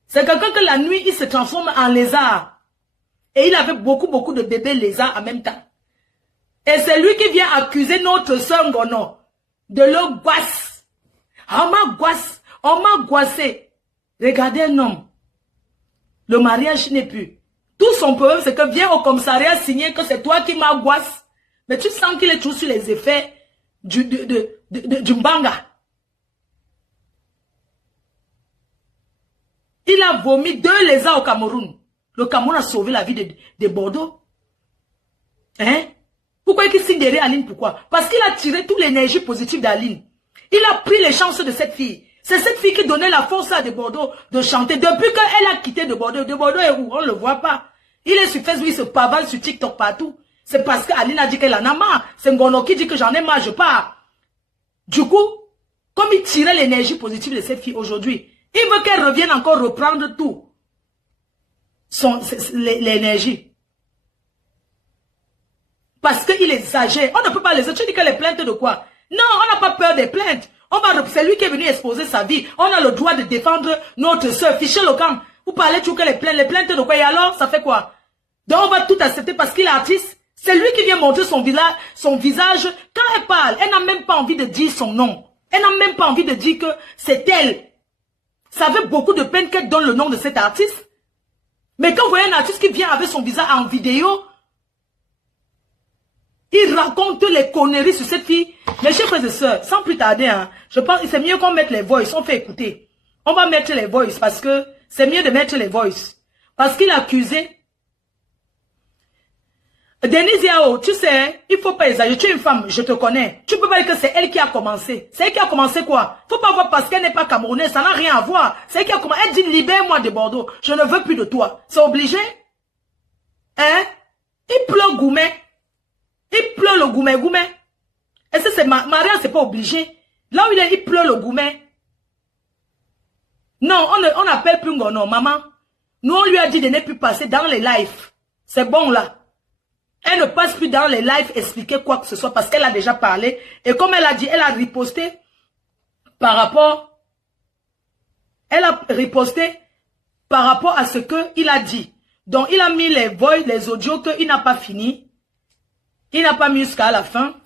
C'est quelqu'un que la nuit il se transforme en lézard. Et il avait beaucoup de bébés lézards en même temps. Et c'est lui qui vient accuser notre soeur Ngono de le goisse. On m'a goissé. Regardez un homme. Le mariage n'est plus. Tout son problème, c'est que viens au commissariat signer que c'est toi qui m'angoisse. Mais tu sens qu'il est toujours sur les effets du mbanga. Il a vomi 2 lézards au Cameroun. Le Cameroun a sauvé la vie de Bordeaux. Hein? Pourquoi il signe derrière Aline? Pourquoi? Parce qu'il a tiré toute l'énergie positive d'Aline. Il a pris les chances de cette fille. C'est cette fille qui donnait la force à de Bordeaux de chanter. Depuis qu'elle a quitté de Bordeaux est où? On ne le voit pas. Il est sur Facebook, il se pavane sur TikTok partout. C'est parce qu'Aline a dit qu'elle en a marre. C'est Ngono qui dit que j'en ai marre, je pars. Du coup, comme il tirait l'énergie positive de cette fille aujourd'hui, il veut qu'elle revienne encore reprendre tout. L'énergie. Parce qu'il exagère. On ne peut pas les autres. Tu dis que les plaintes de quoi? Non, on n'a pas peur des plaintes. C'est lui qui est venu exposer sa vie. On a le droit de défendre notre soeur. Fichez le camp. Vous parlez toujours que les plaintes de quoi? Et alors, ça fait quoi? Donc on va tout accepter parce qu'il est artiste. C'est lui qui vient montrer son visage. Quand elle parle, elle n'a même pas envie de dire son nom. Elle n'a même pas envie de dire que c'est elle. Ça fait beaucoup de peine qu'elle donne le nom de cet artiste. Mais quand vous voyez un artiste qui vient avec son visage en vidéo, il raconte les conneries sur cette fille. Mes chers frères et sœurs, sans plus tarder, hein, je pense que c'est mieux qu'on mette les voices. On fait écouter. On va mettre les voices parce que c'est mieux de mettre les voices. Parce qu'il a accusé. Denise Yao, tu sais, il faut pas exagérer. Tu es une femme, je te connais. Tu peux pas dire que c'est elle qui a commencé. C'est elle qui a commencé quoi? Faut pas voir parce qu'elle n'est pas camerounaise, ça n'a rien à voir. C'est elle qui a commencé. Elle dit libère-moi de Bordeaux. Je ne veux plus de toi. C'est obligé? Hein? Il pleure Goumet. Il pleure le Goumet. Et ça c'est Maria, c'est pas obligé. Là où il pleure le Goumet. Non, on n'appelle plus Ngono, maman. Nous on lui a dit de ne plus passer dans les lives. C'est bon là. Elle ne passe plus dans les lives expliquer quoi que ce soit parce qu'elle a déjà parlé. Et comme elle a dit, elle a riposté par rapport. Elle a riposté par rapport à ce qu'il a dit. Donc il a mis les voix, les audios qu'il n'a pas fini. Il n'a pas mis jusqu'à la fin.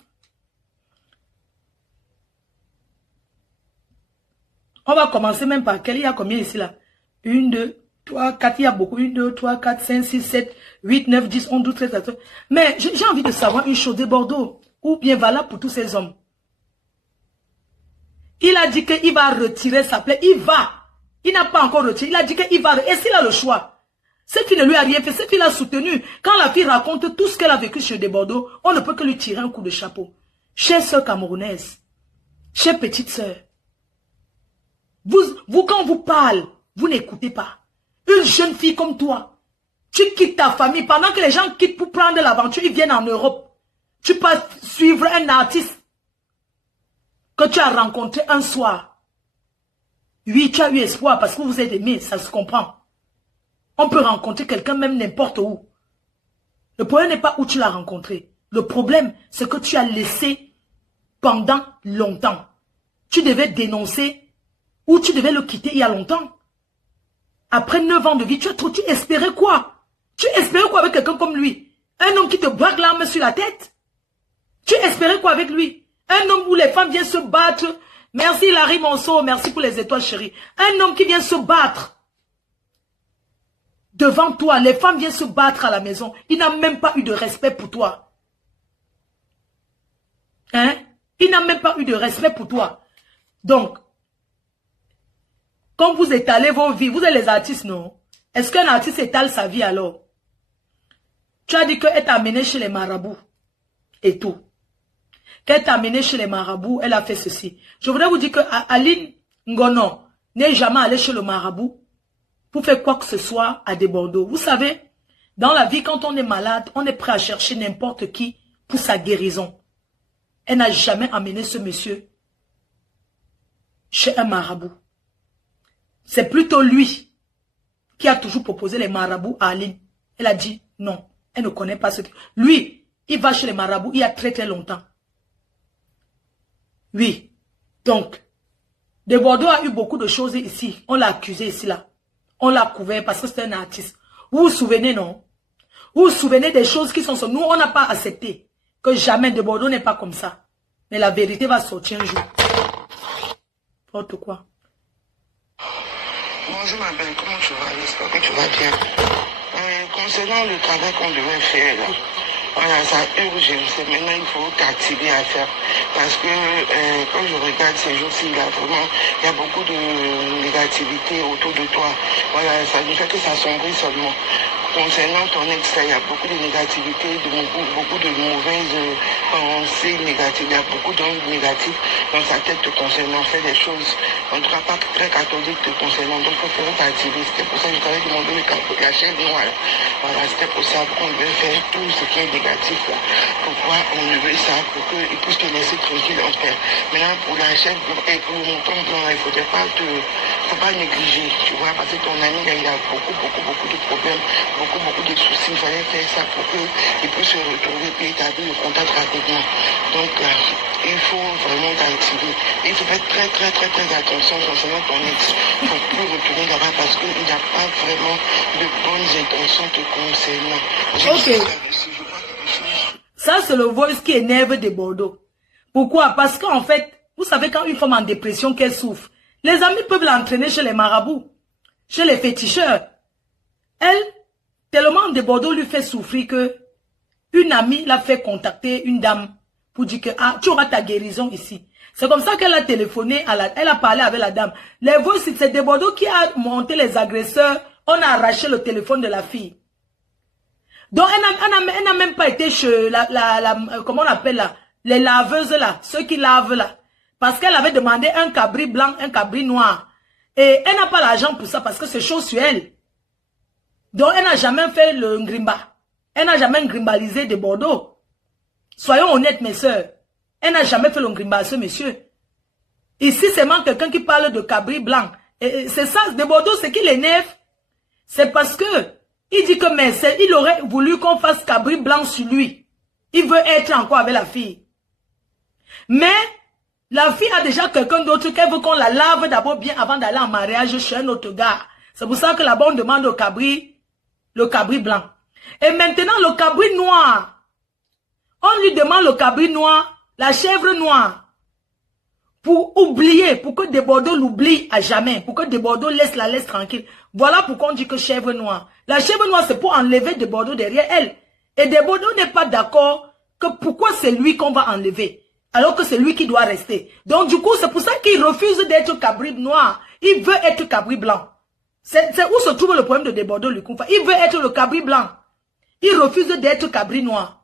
On va commencer même par quel? Il y a combien ici là? 1, 2, 3, 4, il y a beaucoup. 1, 2, 3, 4, 5, 6, 7, 8, 9, 10, 11, 12, 13, 14. Mais j'ai envie de savoir une chose de Bordeaux. Ou bien valable pour tous ces hommes. Il a dit qu'il va retirer sa plainte. Il va. Il n'a pas encore retiré. Il a dit qu'il va. Et s'il a le choix? Cette fille ne lui a rien fait. Cette fille l'a soutenu. Quand la fille raconte tout ce qu'elle a vécu chez des Bordeaux, on ne peut que lui tirer un coup de chapeau. Chère sœur camerounaise, chère petite sœur, vous quand on vous parle, vous n'écoutez pas. Une jeune fille comme toi, tu quittes ta famille pendant que les gens quittent pour prendre l'aventure, ils viennent en Europe. Tu peux suivre un artiste que tu as rencontré un soir. Oui, tu as eu espoir parce que vous êtes aimés, ça se comprend. On peut rencontrer quelqu'un même n'importe où. Le problème n'est pas où tu l'as rencontré. Le problème, c'est que tu as laissé pendant longtemps. Tu devais dénoncer ou tu devais le quitter il y a longtemps. Après 9 ans de vie, tu espérais quoi? Tu espérais quoi avec quelqu'un comme lui? Un homme qui te braque l'arme sur la tête? Tu espérais quoi avec lui? Un homme où les femmes viennent se battre. Merci Larry Monceau, merci pour les étoiles chéries. Un homme qui vient se battre. Devant toi, les femmes viennent se battre à la maison. Il n'a même pas eu de respect pour toi. Hein? Il n'a même pas eu de respect pour toi. Donc, quand vous étalez vos vies, vous êtes les artistes, non? Est-ce qu'un artiste étale sa vie alors? Tu as dit qu'elle t'a amené chez les marabouts. Et tout. Qu'elle t'a amené chez les marabouts, elle a fait ceci. Je voudrais vous dire que Aline Ngono n'est jamais allée chez le marabout pour faire quoi que ce soit à des Bordeaux. Vous savez, dans la vie, quand on est malade, on est prêt à chercher n'importe qui pour sa guérison. Elle n'a jamais amené ce monsieur chez un marabout. C'est plutôt lui qui a toujours proposé les marabouts à Aline. Elle a dit non, elle ne connaît pas ce que... Lui, il va chez les marabouts il y a très très longtemps. Oui, donc, de Bordeaux a eu beaucoup de choses ici. On l'a accusé ici là. On l'a couvert parce que c'est un artiste. Vous vous souvenez, non? Vous vous souvenez des choses qui sont sur nous? On n'a pas accepté que jamais de Bordeaux n'est pas comme ça. Mais la vérité va sortir un jour. Porte quoi? Bonjour ma belle, comment tu vas? J'espère que tu vas bien. concernant le travail qu'on devait faire là, voilà, ça urge. Maintenant, il faut t'activer à faire. Parce que quand je regarde ces jours-ci, il y a beaucoup de négativité autour de toi. Voilà, ça ne fait que ça sombrit seulement. Concernant ton ex, il y a beaucoup de négativité, beaucoup de mauvaises pensées négatives. Il y a beaucoup d'ondes négatives dans sa tête te concernant. Fais des choses, en tout cas pas très catholiques te concernant. Donc, il faut t'activer. C'était pour ça que je t'avais demandé la chaîne noire. Voilà, c'était pour ça qu'on devait faire tout ce qui est négatif. Là. Pourquoi on veut ça? Pour qu'il puisse te laisser tranquille en paix. Maintenant, pour la chaîne et pour le montant blanc, il ne faut pas négliger. Tu vois, parce que ton ami, là, il a beaucoup de problèmes. Beaucoup de soucis, il fallait faire ça pour qu'il puisse se retrouver et établir le contact rapidement. Donc, il faut vraiment t'activer. Il faut faire très attention concernant ton ex. Il ne faut plus retourner là-bas parce qu'il n'a pas vraiment de bonnes intentions te concernant. Ok. Ça, c'est le voice qui énerve des Bordeaux. Pourquoi? Parce qu'en fait, vous savez, quand une femme en dépression, qu'elle souffre, les amis peuvent l'entraîner chez les marabouts, chez les féticheurs. Elle, tellement de Bordeaux lui fait souffrir que une amie l'a fait contacter une dame pour dire que tu auras ta guérison ici. C'est comme ça qu'elle a téléphoné, elle a parlé avec la dame. Les voix, c'est des Bordeaux qui a monté les agresseurs. On a arraché le téléphone de la fille. Donc elle n'a même pas été chez comment on appelle là, les laveuses là, ceux qui lavent là. Parce qu'elle avait demandé un cabri blanc, un cabri noir. Et elle n'a pas l'argent pour ça parce que c'est chaud sur elle. Donc, elle n'a jamais fait le ngrimba. Elle n'a jamais ngrimbalisé de Bordeaux. Soyons honnêtes, mes sœurs. Elle n'a jamais fait le ngrimba, ce monsieur. Ici, c'est même quelqu'un qui parle de cabri blanc. Et c'est ça, de Bordeaux, ce qui l'énerve. C'est parce que, il dit que, mais il aurait voulu qu'on fasse cabri blanc sur lui. Il veut être encore avec la fille. Mais, la fille a déjà quelqu'un d'autre qu'elle veut qu'on la lave d'abord bien avant d'aller en mariage chez un autre gars. C'est pour ça que là-bas, on demande au cabri, le cabri blanc. Et maintenant, le cabri noir. On lui demande le cabri noir, la chèvre noire. Pour oublier, pour que des Bordeaux l'oublie à jamais. Pour que des Bordeaux laisse tranquille. Voilà pourquoi on dit que chèvre noire. La chèvre noire, c'est pour enlever des Bordeaux derrière elle. Et des Bordeaux n'est pas d'accord que pourquoi c'est lui qu'on va enlever. Alors que c'est lui qui doit rester. Donc du coup, c'est pour ça qu'il refuse d'être cabri noir. Il veut être cabri blanc. C'est où se trouve le problème de Desbordeaux, lui. Il veut être le cabri blanc. Il refuse d'être cabri noir.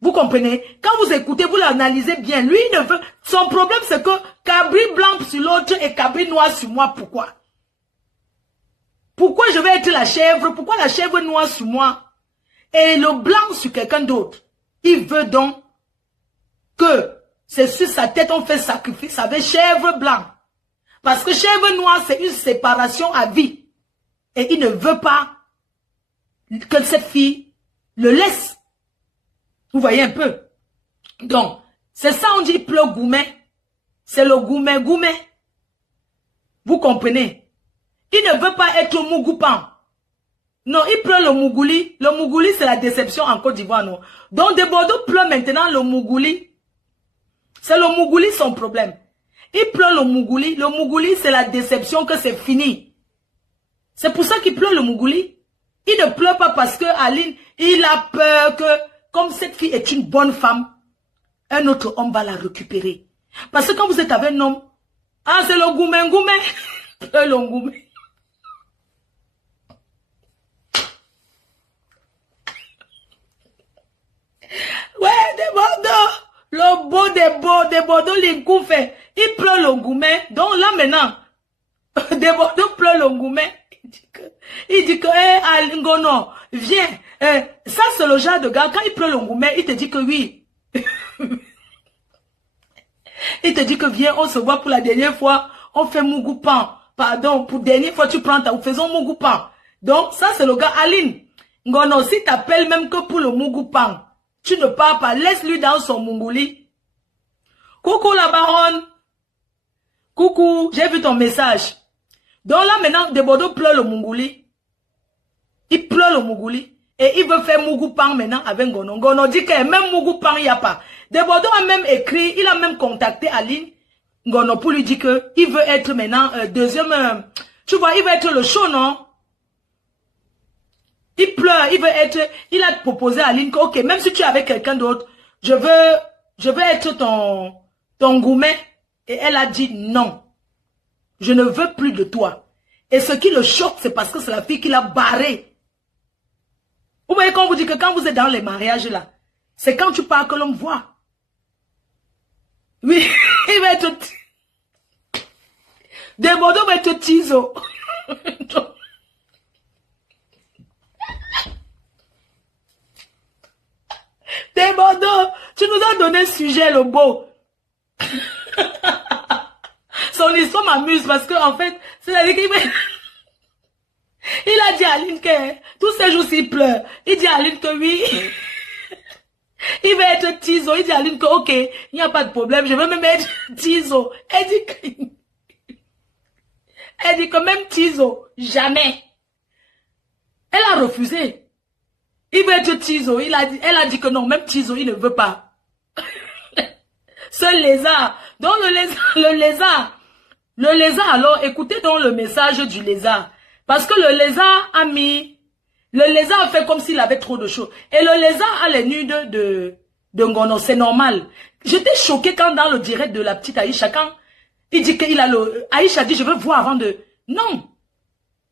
Vous comprenez? Quand vous écoutez, vous l'analysez bien. Lui, il ne veut... Son problème, c'est que cabri blanc sur l'autre et cabri noir sur moi. Pourquoi? Pourquoi je vais être la chèvre? Pourquoi la chèvre noire sur moi et le blanc sur quelqu'un d'autre? Il veut donc que c'est sur sa tête on fait sacrifice avec chèvre blanc. Parce que chèvre noir, c'est une séparation à vie. Et il ne veut pas que cette fille le laisse. Vous voyez un peu. Donc, c'est ça on dit pleu goumet. C'est le goumet. Vous comprenez? Il ne veut pas être mougoupan. Non, il pleure le mougouli. Le mougouli, c'est la déception en Côte d'Ivoire, non? Donc, Desbordeaux pleure maintenant le mougouli. C'est le mougouli son problème. Il pleure le mougouli. Le mougouli, c'est la déception que c'est fini. C'est pour ça qu'il pleure le mougouli. Il ne pleure pas parce que Aline, il a peur que, comme cette fille est une bonne femme, un autre homme va la récupérer. Parce que quand vous êtes avec un homme, c'est le goumen. Pleure le goumen. Ouais, le beau des Bordeaux, fait. Il pleure le goumet. Donc là maintenant, des Bordeaux pleure le goumet. Il dit que, Ngono, viens. Ça, c'est le genre de gars, quand il pleure le goumet, il te dit que oui. Il te dit que viens, on se voit pour la dernière fois, on fait Mougoupan. Pardon, pour la dernière fois, tu prends ta, faisons Mougoupan. Donc, ça, c'est le gars, Aline. Ngono, si t'appelles même que pour le Mougoupan, tu ne pars pas, laisse-lui dans son mougouli. Coucou la baronne. Coucou, j'ai vu ton message. Donc là, maintenant, Desbordeaux pleure le mougouli. Il pleure le mougouli. Et il veut faire Mougoupan maintenant avec Ngono. Ngono dit que même Mougoupan, il n'y a pas. Desbordeaux a même écrit, il a même contacté Aline Ngono pour lui dire que il veut être maintenant deuxième... tu vois, il veut être le show, non? Il pleure, il veut être... Il a proposé à Aline que, ok, même si tu es avec quelqu'un d'autre, je veux être ton gourmet. Et elle a dit non. Je ne veux plus de toi. Et ce qui le choque, c'est parce que c'est la fille qui l'a barré. Vous voyez quand on vous dit que quand vous êtes dans les mariages là, c'est quand tu pars que l'on voit. Oui, il va être... Desbordeaux va être tiso. Desbordeaux, tu nous as donné sujet le beau. Son histoire m'amuse parce que en fait, c'est-à-dire qu'il il a dit à Aline que tous ces jours il pleure. Il dit à Aline que oui. Il va être tiso. Il dit à Aline que ok, il n'y a pas de problème, je veux même être tiso. Elle dit que même tiso, jamais. Elle a refusé. Il veut être tiso. Elle a dit que non, même tiso, il ne veut pas. Ce lézard. Donc le lézard, alors écoutez donc le message du lézard. Parce que le lézard a fait comme s'il avait trop de choses. Et le lézard a les nudes de Ngono, c'est normal. J'étais choquée quand dans le direct de la petite Aïcha, quand il dit qu'il a Aïcha dit je veux voir avant de... Non.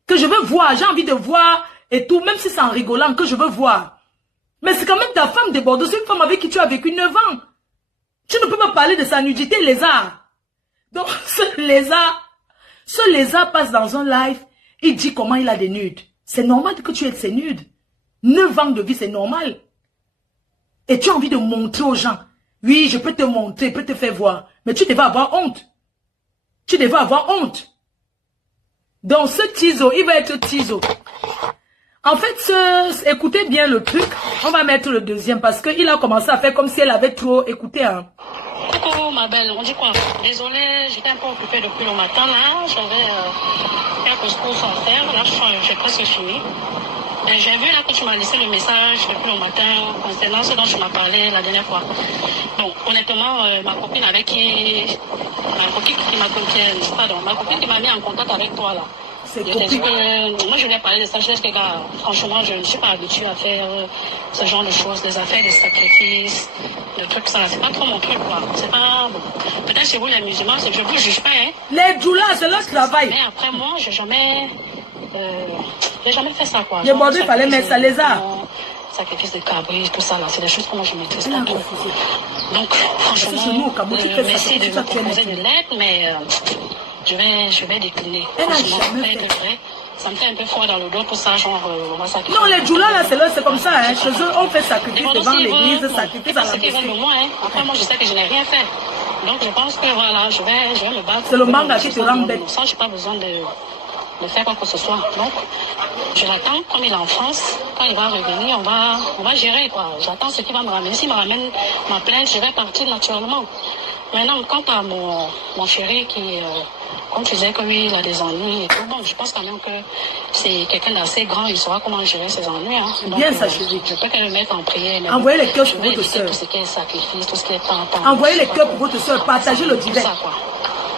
Que je veux voir, j'ai envie de voir et tout, même si c'est en rigolant, que je veux voir. Mais c'est quand même ta femme de Bordeaux, c'est une femme avec qui tu as vécu 9 ans. Tu ne peux pas parler de sa nudité, lézard. Donc, ce lézard passe dans un live, il dit comment il a des nudes. C'est normal que tu aies ces nudes. 9 ans de vie, c'est normal. Et tu as envie de montrer aux gens. Oui, je peux te montrer, je peux te faire voir. Mais tu devais avoir honte. Tu devais avoir honte. Donc, ce tiso, il va être tiso. En fait, écoutez bien le truc. On va mettre le deuxième parce qu'il a commencé à faire comme si elle avait trop écouté. Hein. Coucou ma belle, on dit quoi? Désolée, j'étais un peu occupée depuis le matin là. J'avais quelques courses à faire. Là, j'ai presque fini. J'ai vu là que tu m'as laissé le message depuis le matin concernant ce dont tu m'as parlé la dernière fois. Donc, honnêtement, ma copine qui m'a mis en contact avec toi là. C'est moi, je lui ai parlé de ça. Je dis que, gars, franchement, je ne suis pas habituée à faire ce genre de choses, des affaires, des sacrifices, des trucs, ça. C'est pas trop mon truc, quoi. C'est pas bon. Peut-être chez vous, les musulmans, je vous juge pas, hein. Les djoulas, c'est leur travail. Mais après, moi, j'ai jamais fait ça, quoi. J'ai demandé, il fallait mettre ça, les arts. Sacrifice de cabri, tout ça, là. C'est des choses que moi, je maîtrise pas trop. Donc, franchement, merci de me proposer de l'aide, mais je vais décliner. Franchement, ça me fait un peu froid dans le dos pour ça, genre, on va sacrifier. Non, les djoulas, là, c'est comme ça, hein. Chez eux, on fait sacrifice devant l'église, sacrifice à la mosquée. Hein. Après, moi, je sais que je n'ai rien fait. Donc, je pense que, voilà, je vais me battre. C'est le manga qui te rend bête. Ça, j'ai pas besoin de faire quoi que ce soit. Donc, je l'attends, comme il est en France. Quand il va revenir, on va gérer, quoi. J'attends ce qu'il va me ramener. S'il me ramène ma plainte, je vais partir naturellement. Maintenant, quant à mon chéri qui, comme tu disais que lui, il a des ennuis et tout, bon, je pense quand même que c'est quelqu'un d'assez grand, il saura comment gérer ses ennuis. Hein. Donc, bien ça, chérie. Je peux que le mettre en prière. Envoyez les cœurs pour votre soeur. Tout ce qui est sacrifice, tout ce qui est temps. Envoyez les cœurs pour votre soeur, partagez le direct.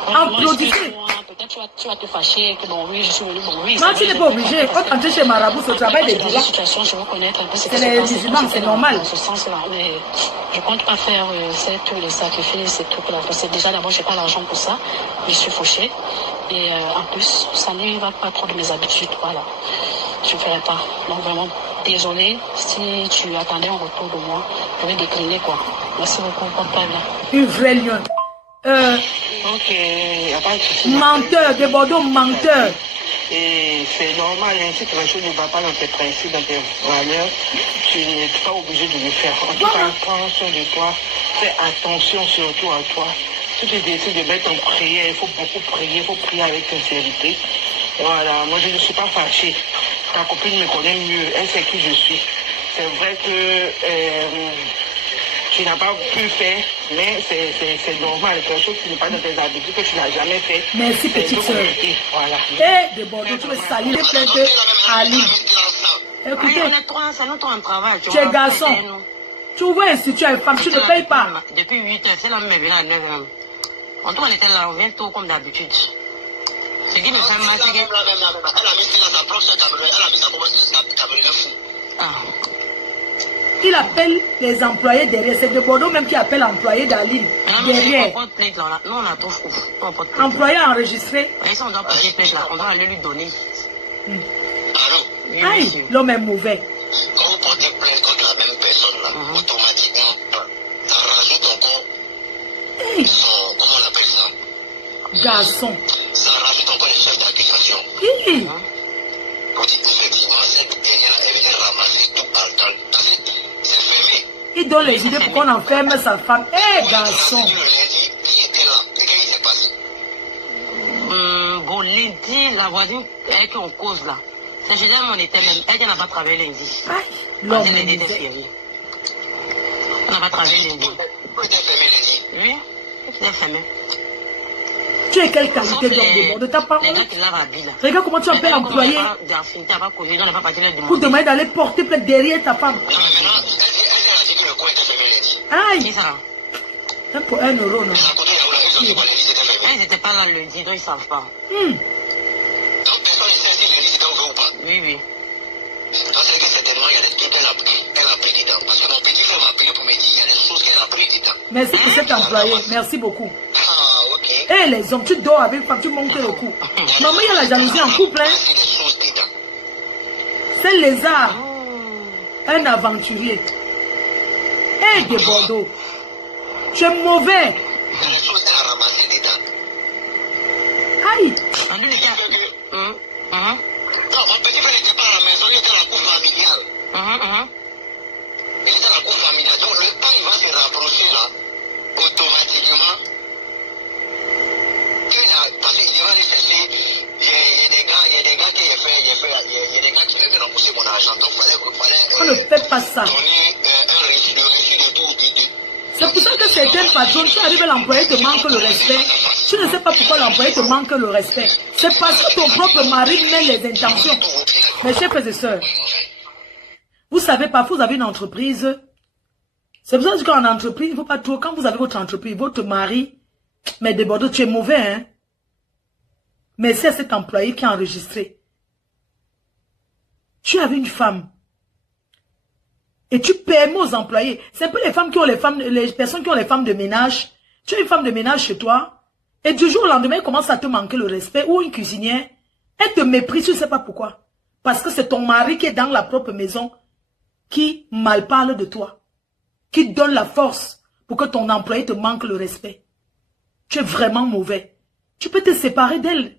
Applaudissez. Peut-être tu vas te fâcher que bon, oui, je suis venu, bon, oui. Non, tu n'es pas obligé. Quand tu es chez Marabout, ce travail des djoulas. C'est les musulmans, c'est normal. Dans ce sens-là, mais je compte pas faire tous les sacrifices, ces trucs-là. Parce que déjà, d'abord, j'ai pas l'argent pour ça. Je suis fauchée. Et en plus, ça ne va pas trop de mes habitudes. Voilà. Je ne ferai pas. Donc vraiment, désolé si tu attendais un retour de moi. Je vais décliner, quoi. Merci beaucoup, papa. Une vraie lionne. Ok, il n'y a pas de souci. Menteur, des Bordeaux, menteur. Et c'est normal, hein, si quelque chose ne va pas dans tes principes, dans tes valeurs, tu n'es pas obligé de le faire. En tout cas, prends soin de toi, fais attention surtout à toi. Si tu décides de mettre en prière, il faut beaucoup prier, il faut prier avec sincérité. Voilà, moi je ne suis pas fâchée. Ta copine me connaît mieux, elle sait qui je suis. C'est vrai que tu n'as pas pu faire, mais c'est normal, quelque chose qui n'est pas dans tes habitudes, que tu n'as jamais fait. Merci, petite soeur. Voilà. Et de Bordeaux, tu veux saluer les plaintes à Ali. Écoutez, c'est notre travail. tu es garçon. Tu ouvres un institut à une femme, tu ne payes pas. Depuis 8 heures, c'est la même venue à 9 heures. En tout cas, on était là, on vient tôt comme d'habitude. Ce qui me fait mal, c'est que... Elle a mis sa propre Cameroun, elle a mis sa propre Cameroun fou. Ah. Il appelle les employés derrière. C'est de Bordeaux même qui appelle l'employé d'Aline. Derrière. Non, on a tout fou. Employé enregistré. Et si on doit porter plainte là, on doit aller lui donner. Allô? Aïe, l'homme est mauvais. Quand vous portez plainte contre la même personne là, automatiquement, ça rajoute encore son, comment on appelle ça? Garçon. Ça rajoute encore les chefs d'accusation. Vous dites effectivement, cette dernière est venue ramasser tout dans c'est fermé. Il donne les idées pour qu'on enferme sa femme. Garçon. Qui était là? Qu'est-ce qui s'est passé? Bon, lundi, la voisine avec qui on cause là. C'est chez elle, on était même. Elle n'a pas travaillé lundi. Aïe, l'homme est était mauvais. férié. On n'a pas travaillé lundi. Vous êtes fermé lundi. Oui, elle est fermée. Tu es quelle qualité d'homme de Bordeaux? T'as pas Les honte? gens qui lavent à vie là. Regarde comment tu as fait employer pour demander d'aller porter plainte derrière ta femme. Non, mais maintenant, elle a dit que le coin était fermé lundi. Aïe, Qui ça? un pour 1 euro, non? À côté, ils ont dit que lundi c'était fermé. Ils n'étaient pas là lundi, donc ils ne savent pas. Donc personne ne sait si lundi c'était ouvert ou pas. Oui, oui. Parce que certainement, il y a des trucs qu'elle a pris dedans. Parce que mon petit frère m'a appelé pour me dire qu'il y a des choses qu'elle a pris dedans. Merci pour cet employé. Merci beaucoup. Ah, ok. Eh les hommes, tu dors avec femme, tu montes le cou. Maman, il y a la jalousie en couple, hein? C'est des choses dedans. C'est lézard. Un aventurier. Eh de Bordeaux. Tu es mauvais. Il y a des choses qu'elle a ramassées dedans. Aïe. En tous les cas. Non, mon petit frère n'était pas à la maison, il était à la cour familiale. Il était à la cour familiale. Donc, le temps, il va se rapprocher là, automatiquement. Parce qu'il va aller chercher. Il y a des gars qui il y a des gars qui veulent me rembourser mon argent. Donc, On ne fait pas ça. donner un reçu de tout. C'est pour ça que certaines patrons, tu arrives à l'employé te manque le respect. Tu ne sais pas pourquoi l'employé te manque le respect. C'est parce que ton propre mari met les intentions. Mes chers frères et sœurs, vous savez, parfois vous avez une entreprise. C'est pour ça qu'en entreprise, il ne faut pas trop. Quand vous avez votre entreprise, votre mari, mais de Bordeaux, tu es mauvais, hein. Mais c'est cet employé qui a enregistré. Tu avais une femme. Et tu permets aux employés. C'est un peu les femmes qui ont les personnes qui ont les femmes de ménage. Tu as une femme de ménage chez toi. Et du jour au lendemain, elle commence à te manquer le respect. Ou une cuisinière. Elle te méprise, tu ne sais pas pourquoi. Parce que c'est ton mari qui est dans la propre maison. Qui mal parle de toi. Qui donne la force pour que ton employé te manque le respect. Tu es vraiment mauvais. Tu peux te séparer d'elle.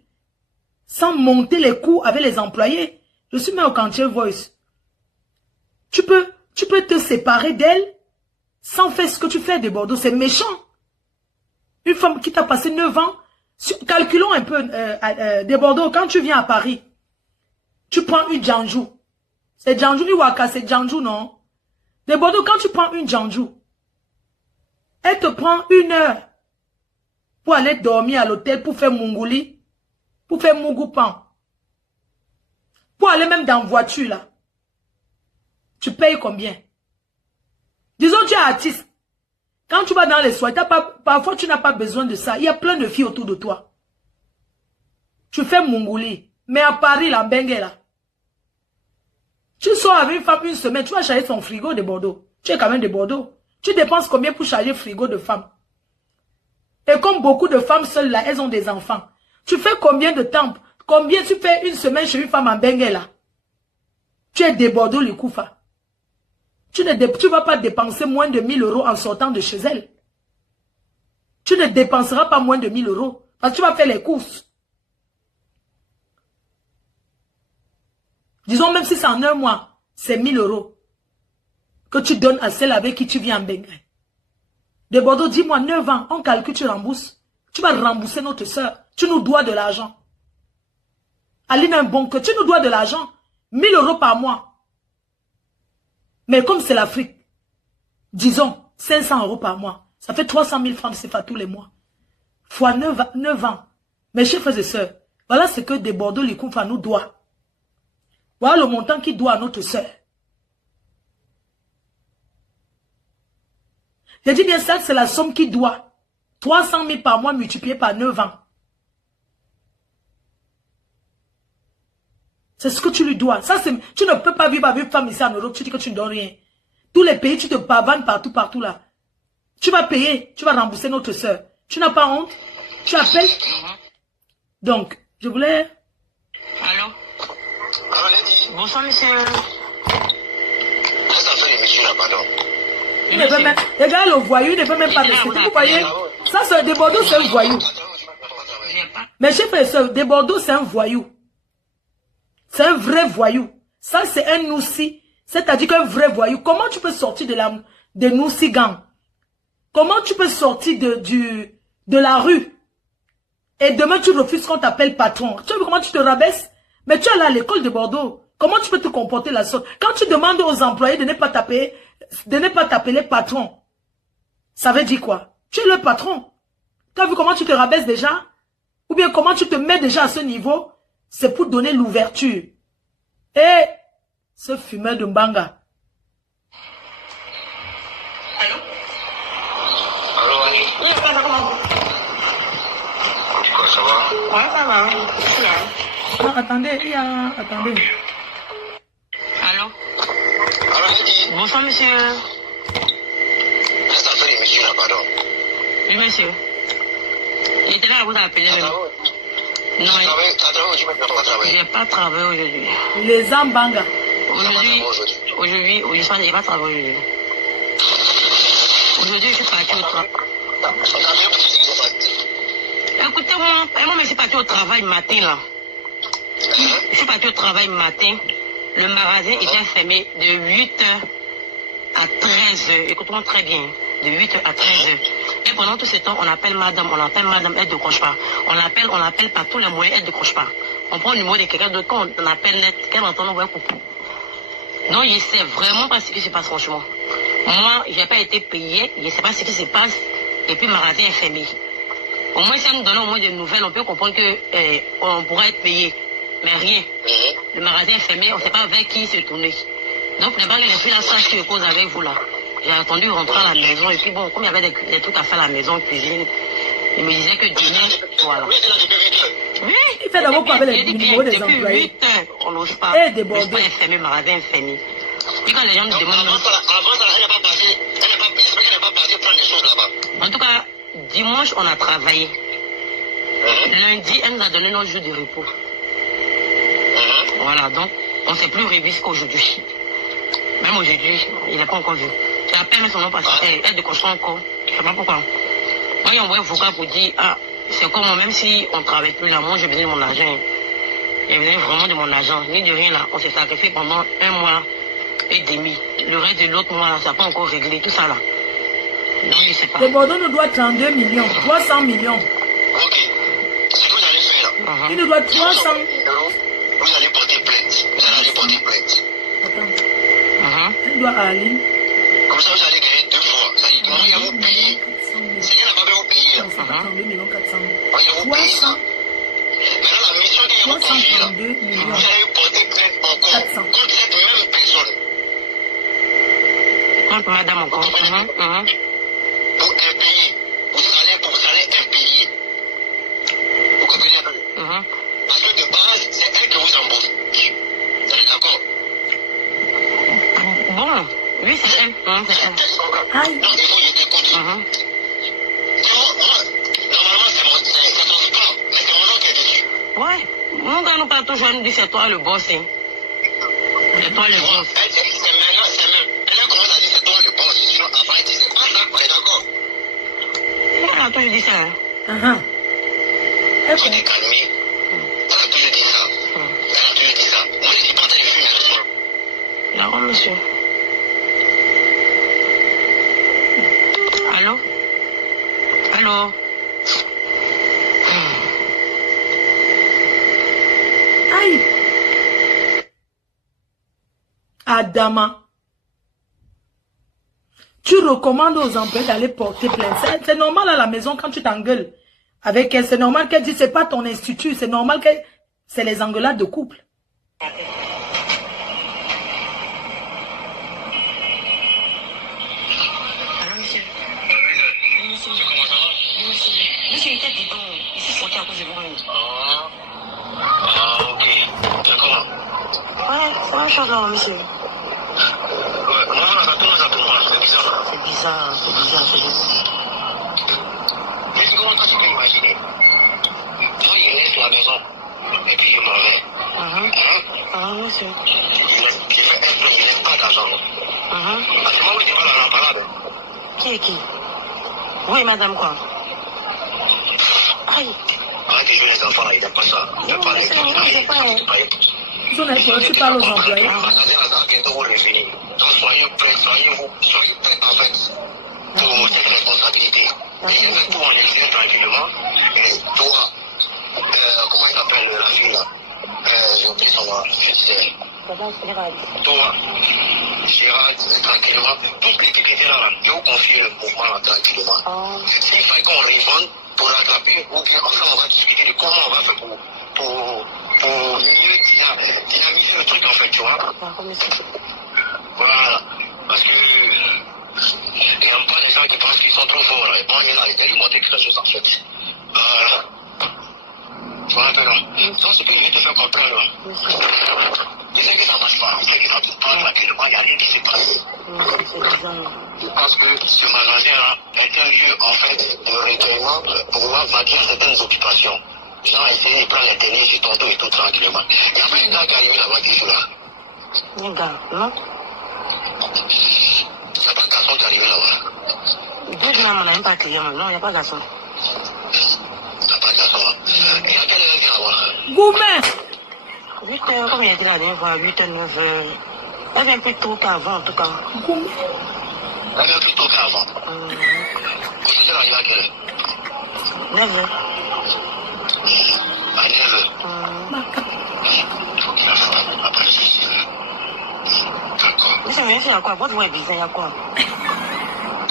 Sans monter les coups avec les employés. Je suis même au Country Voice. Tu peux te séparer d'elle sans faire ce que tu fais de Bordeaux. C'est méchant. Une femme qui t'a passé 9 ans. Calculons un peu de Bordeaux. Quand tu viens à Paris, tu prends une Djanjou. C'est Djanjou ni Waka, c'est Djanjou, non? De Bordeaux, quand tu prends une Djanjou, elle te prend 1 heure pour aller dormir à l'hôtel, pour faire Mungouli, pour faire Mougoupan. Pour aller même dans la voiture, là. Tu payes combien? Disons, tu es artiste. Quand tu vas dans les soirées, parfois tu n'as pas besoin de ça. Il y a plein de filles autour de toi. Tu fais Mungouli. Mais à Paris, la Bengue, là. Tu sors avec une femme 1 semaine, tu vas charger son frigo de Bordeaux. Tu es quand même de Bordeaux. Tu dépenses combien pour charger le frigo de femme? Et comme beaucoup de femmes seules là, elles ont des enfants. Tu fais combien de temps? Combien tu fais 1 semaine chez une femme en Bengue là? Tu es de Bordeaux, le Koufa. Tu ne vas pas dépenser moins de 1000 € en sortant de chez elle. Tu ne dépenseras pas moins de 1000 €. Parce que tu vas faire les courses. Disons même si c'est en 1 mois, c'est 1000 € que tu donnes à celle avec qui tu viens en Bengue. De Bordeaux, dis-moi, 9 ans, on calcule, tu rembourses. Tu vas rembourser notre soeur. Tu nous dois de l'argent. Aline, un bon que tu nous dois de l'argent. 1000 € par mois. Mais comme c'est l'Afrique, disons 500 € par mois. Ça fait 300 000 francs de CFA tous les mois. Fois 9 ans. Mes chers frères et sœurs, voilà ce que de Bordeaux, l'Ikoufa nous doit. Voilà le montant qu'il doit à notre sœur. Je dis bien ça, c'est la somme qu'il doit. 300 000 par mois multiplié par 9 ans. C'est ce que tu lui dois. Ça, tu ne peux pas vivre avec une femme ici en Europe, tu dis que tu ne donnes rien. Tous les pays, tu te pavanes partout là. Tu vas payer, tu vas rembourser notre soeur. Tu n'as pas honte? Tu appelles? Donc, je voulais... Allô? Bonsoir, monsieur. Ça fait monsieur là, pardon. Il ne veut même... Regarde le voyou, il ne veut même pas respecter. Vous voyez? Ça, c'est des Bordeaux, c'est un voyou. Mes chers frères et sœurs, des Bordeaux, c'est un voyou. C'est un vrai voyou. Ça, c'est un noussi. C'est-à-dire qu'un vrai voyou. Comment tu peux sortir de noussi gang? Comment tu peux sortir de la rue? Et demain, tu refuses qu'on t'appelle patron. Tu vois comment tu te rabaisses? Mais tu es là à l'école de Bordeaux. Comment tu peux te comporter la sorte? Quand tu demandes aux employés de ne pas t'appeler patron, ça veut dire quoi? Tu es le patron. Tu as vu comment tu te rabaisses déjà? Ou bien comment tu te mets déjà à ce niveau? C'est pour donner l'ouverture. Et ce fumeur de Mbanga. Allô? Allô, Ali? Oui, ça va comment? Quoi, ça va? Ouais, ça va. Je suis là. Non, attendez, attendez. Allô? Allô, Lady? Bonsoir, monsieur. Ça fait monsieur là, pardon. Oui, monsieur. Il était là à vous appeler. Non, T'as travaillé ou tu peux pas je travailler? n'ai pas travaillé aujourd'hui. Les Ambanga. Aujourd'hui, je n'ai pas travaillé aujourd'hui. Aujourd'hui, je suis parti au travail. Écoutez-moi, moi, je suis parti au travail matin, là. Je suis parti au travail matin. Le magasin était fermé de 8h à 13h. Écoute-moi très bien. De 8h à 13h. Et pendant tout ce temps, on appelle madame, elle ne décroche pas. On appelle par tous les moyens, elle ne décroche pas. On prend le numéro de quelqu'un d'autre, quand on appelle net, qu'elle entend, on voit coucou. Donc, je ne sais vraiment pas ce qui se passe, franchement. Moi, je n'ai pas été payé, je ne sais pas ce qui se passe, et puis le magasin est fermé. Au moins, si elle nous donne au moins des nouvelles, on peut comprendre qu'on pourrait être payé. Mais rien. Le magasin est fermé, on ne sait pas vers qui se tourner. Donc, les filles là, ça, je cause avec vous là. J'ai attendu rentrer à la maison, et puis bon, comme il y avait des trucs à faire à la maison, cuisine, il me disait que demain, voilà. Oui, Il fait d'abord quoi avec les numéros des depuis employés? 8 heures, on n'ose pas. Et des Bordeaux. Le spa est fermé, le magasin est fermé. Puis quand les gens me demandent... Avant ça, elle n'est pas passée. J'espère qu'elle n'est pas passée prendre des choses là-bas. En tout cas, dimanche, on a travaillé. Lundi, elle nous a donné nos jours de repos. Voilà, donc, on ne s'est plus réveillé qu'aujourd'hui. Même aujourd'hui, il n'est pas encore vu. J'ai appelé son nom parce qu'elle décroche encore. Je ne sais pas pourquoi. Moi, j'ai envoyé un vocal pour dire, ah, c'est comme même si on ne travaille plus là, moi, j'ai besoin de mon argent. J'ai besoin vraiment de mon argent. Ni de rien là. On s'est sacrifié pendant 1 mois et demi. Le reste de l'autre mois, ça n'a pas encore réglé. Tout ça là. Donc, je ne sais pas. Le Bordeaux nous doit 32 millions, 300 millions. Ok. Ce que vous allez faire là. Il nous doit 300. Vous allez porter plainte. Vous allez porter plainte. Attends. Il doit aller. Comme ça, vous allez gagner 2 fois. Ça dit, moi, il va vous payer. C'est qu'il n'a pas bien vous payer. 32 millions 400 000. Moi, il va vous payer ça. Maintenant, la mission qu'il va vous confier là, 332 millions. vous allez porter plainte encore 400. contre cette même personne. Contre madame encore. Pour impayer. Pour salaire impayé. Vous comprenez un peu? Parce que de base, c'est elle qui vous embauche. Vous êtes d'accord? Bon, oui, c'est elle. C'est elle. Aïe. Donc, il faut que je t'écoute. Moi, normalement, c'est ton sport, mais c'est mon nom qui est dessus. Ouais. Mon gars nous parle toujours, elle nous dit c'est toi le boss. Hein. C'est toi le boss. Elle commence à dire c'est toi le boss. Sinon, après, elle dit c'est pas ça, on est d'accord? Moi, toi, je dis ça. Hein. Il faut te calmer. Elle a toujours dit ça. Moi, je ne suis pas en train de fumer le sol. D'accord, monsieur. Allô? Allô? Aïe. Adama. Tu recommandes aux employés d'aller porter plainte. C'est normal à la maison quand tu t'engueules avec elle. C'est normal qu'elle dise c'est pas ton institut. C'est normal que c'est les engueulades de couple. Monsieur, il était dedans. Il s'est sorti à cause de moi. Ah, ok. D'accord. chose là, monsieur. Moi, on a pas tout ça pour moi, c'est bizarre. C'est bizarre, c'est bizarre, c'est bizarre. Mais comment tu peux imaginer? Moi, il est sur la maison, et puis il m'en va. Monsieur. Il n'est pas d'argent. À ce moment où il n'est pas dans la balade. Qui est qui? Oui, madame, quoi? Aïe. Arrête de jouer les enfants, là, il n'aime pas ça. Il n'aime pas les enfants. Ils ont l'impression tu parles aux employés. Donc soyez prêts en fait pour cette responsabilité. Et mets tout en exergue tranquillement. Et toi, comment il s'appelle la fille là? J'ai oublié son nom, je disais. Toi, Gérald, tranquillement, toutes les piquetés là, je vous confie le mouvement là tranquillement. S'il fallait qu'on révende pour rattraper, ou bien enfin on va discuter de comment on va faire pour mieux dynamiser le truc en fait, tu vois. Voilà. Parce que il n'y a pas les gens qui pensent qu'ils sont trop forts. Et bon, il a lui montrer quelque chose en fait. Voilà. Tu vois un peu là. Ça, c'est ce que je vais te faire comprendre là. Je sais que ça ne marche pas. Je sais que ça ne passe pas tranquillement. Il n'y a rien qui s'est passé. Je pense que ce magasin-là est un lieu en fait de recueillement pour pouvoir vaquer à certaines occupations. Les gens essaient de prendre les tennis du tonton et tout tranquillement. Il n'y a pas un gars qui a allumé la voiture là. Un gars, non? Il n'y a pas de garçon qui est arrivé là-bas. Deux jours, on n'a même pas client. Non, il n'y a pas de garçon. Il n'y a pas de garçon. Il y a quelle heure qui est là-bas? Gourmet! 8 heures, comme il a dit la dernière fois, 8 h, 9 h. Elle vient plus tôt qu'avant, en tout cas. Gourmet! Elle vient plus tôt qu'avant. Vous êtes arrivé à quelle heure? 9 h. À 9 h. Il faut qu'il a fait après 6 h. D'accord. Mais c'est il y a quoi? Votre voix est bizarre, il y a quoi?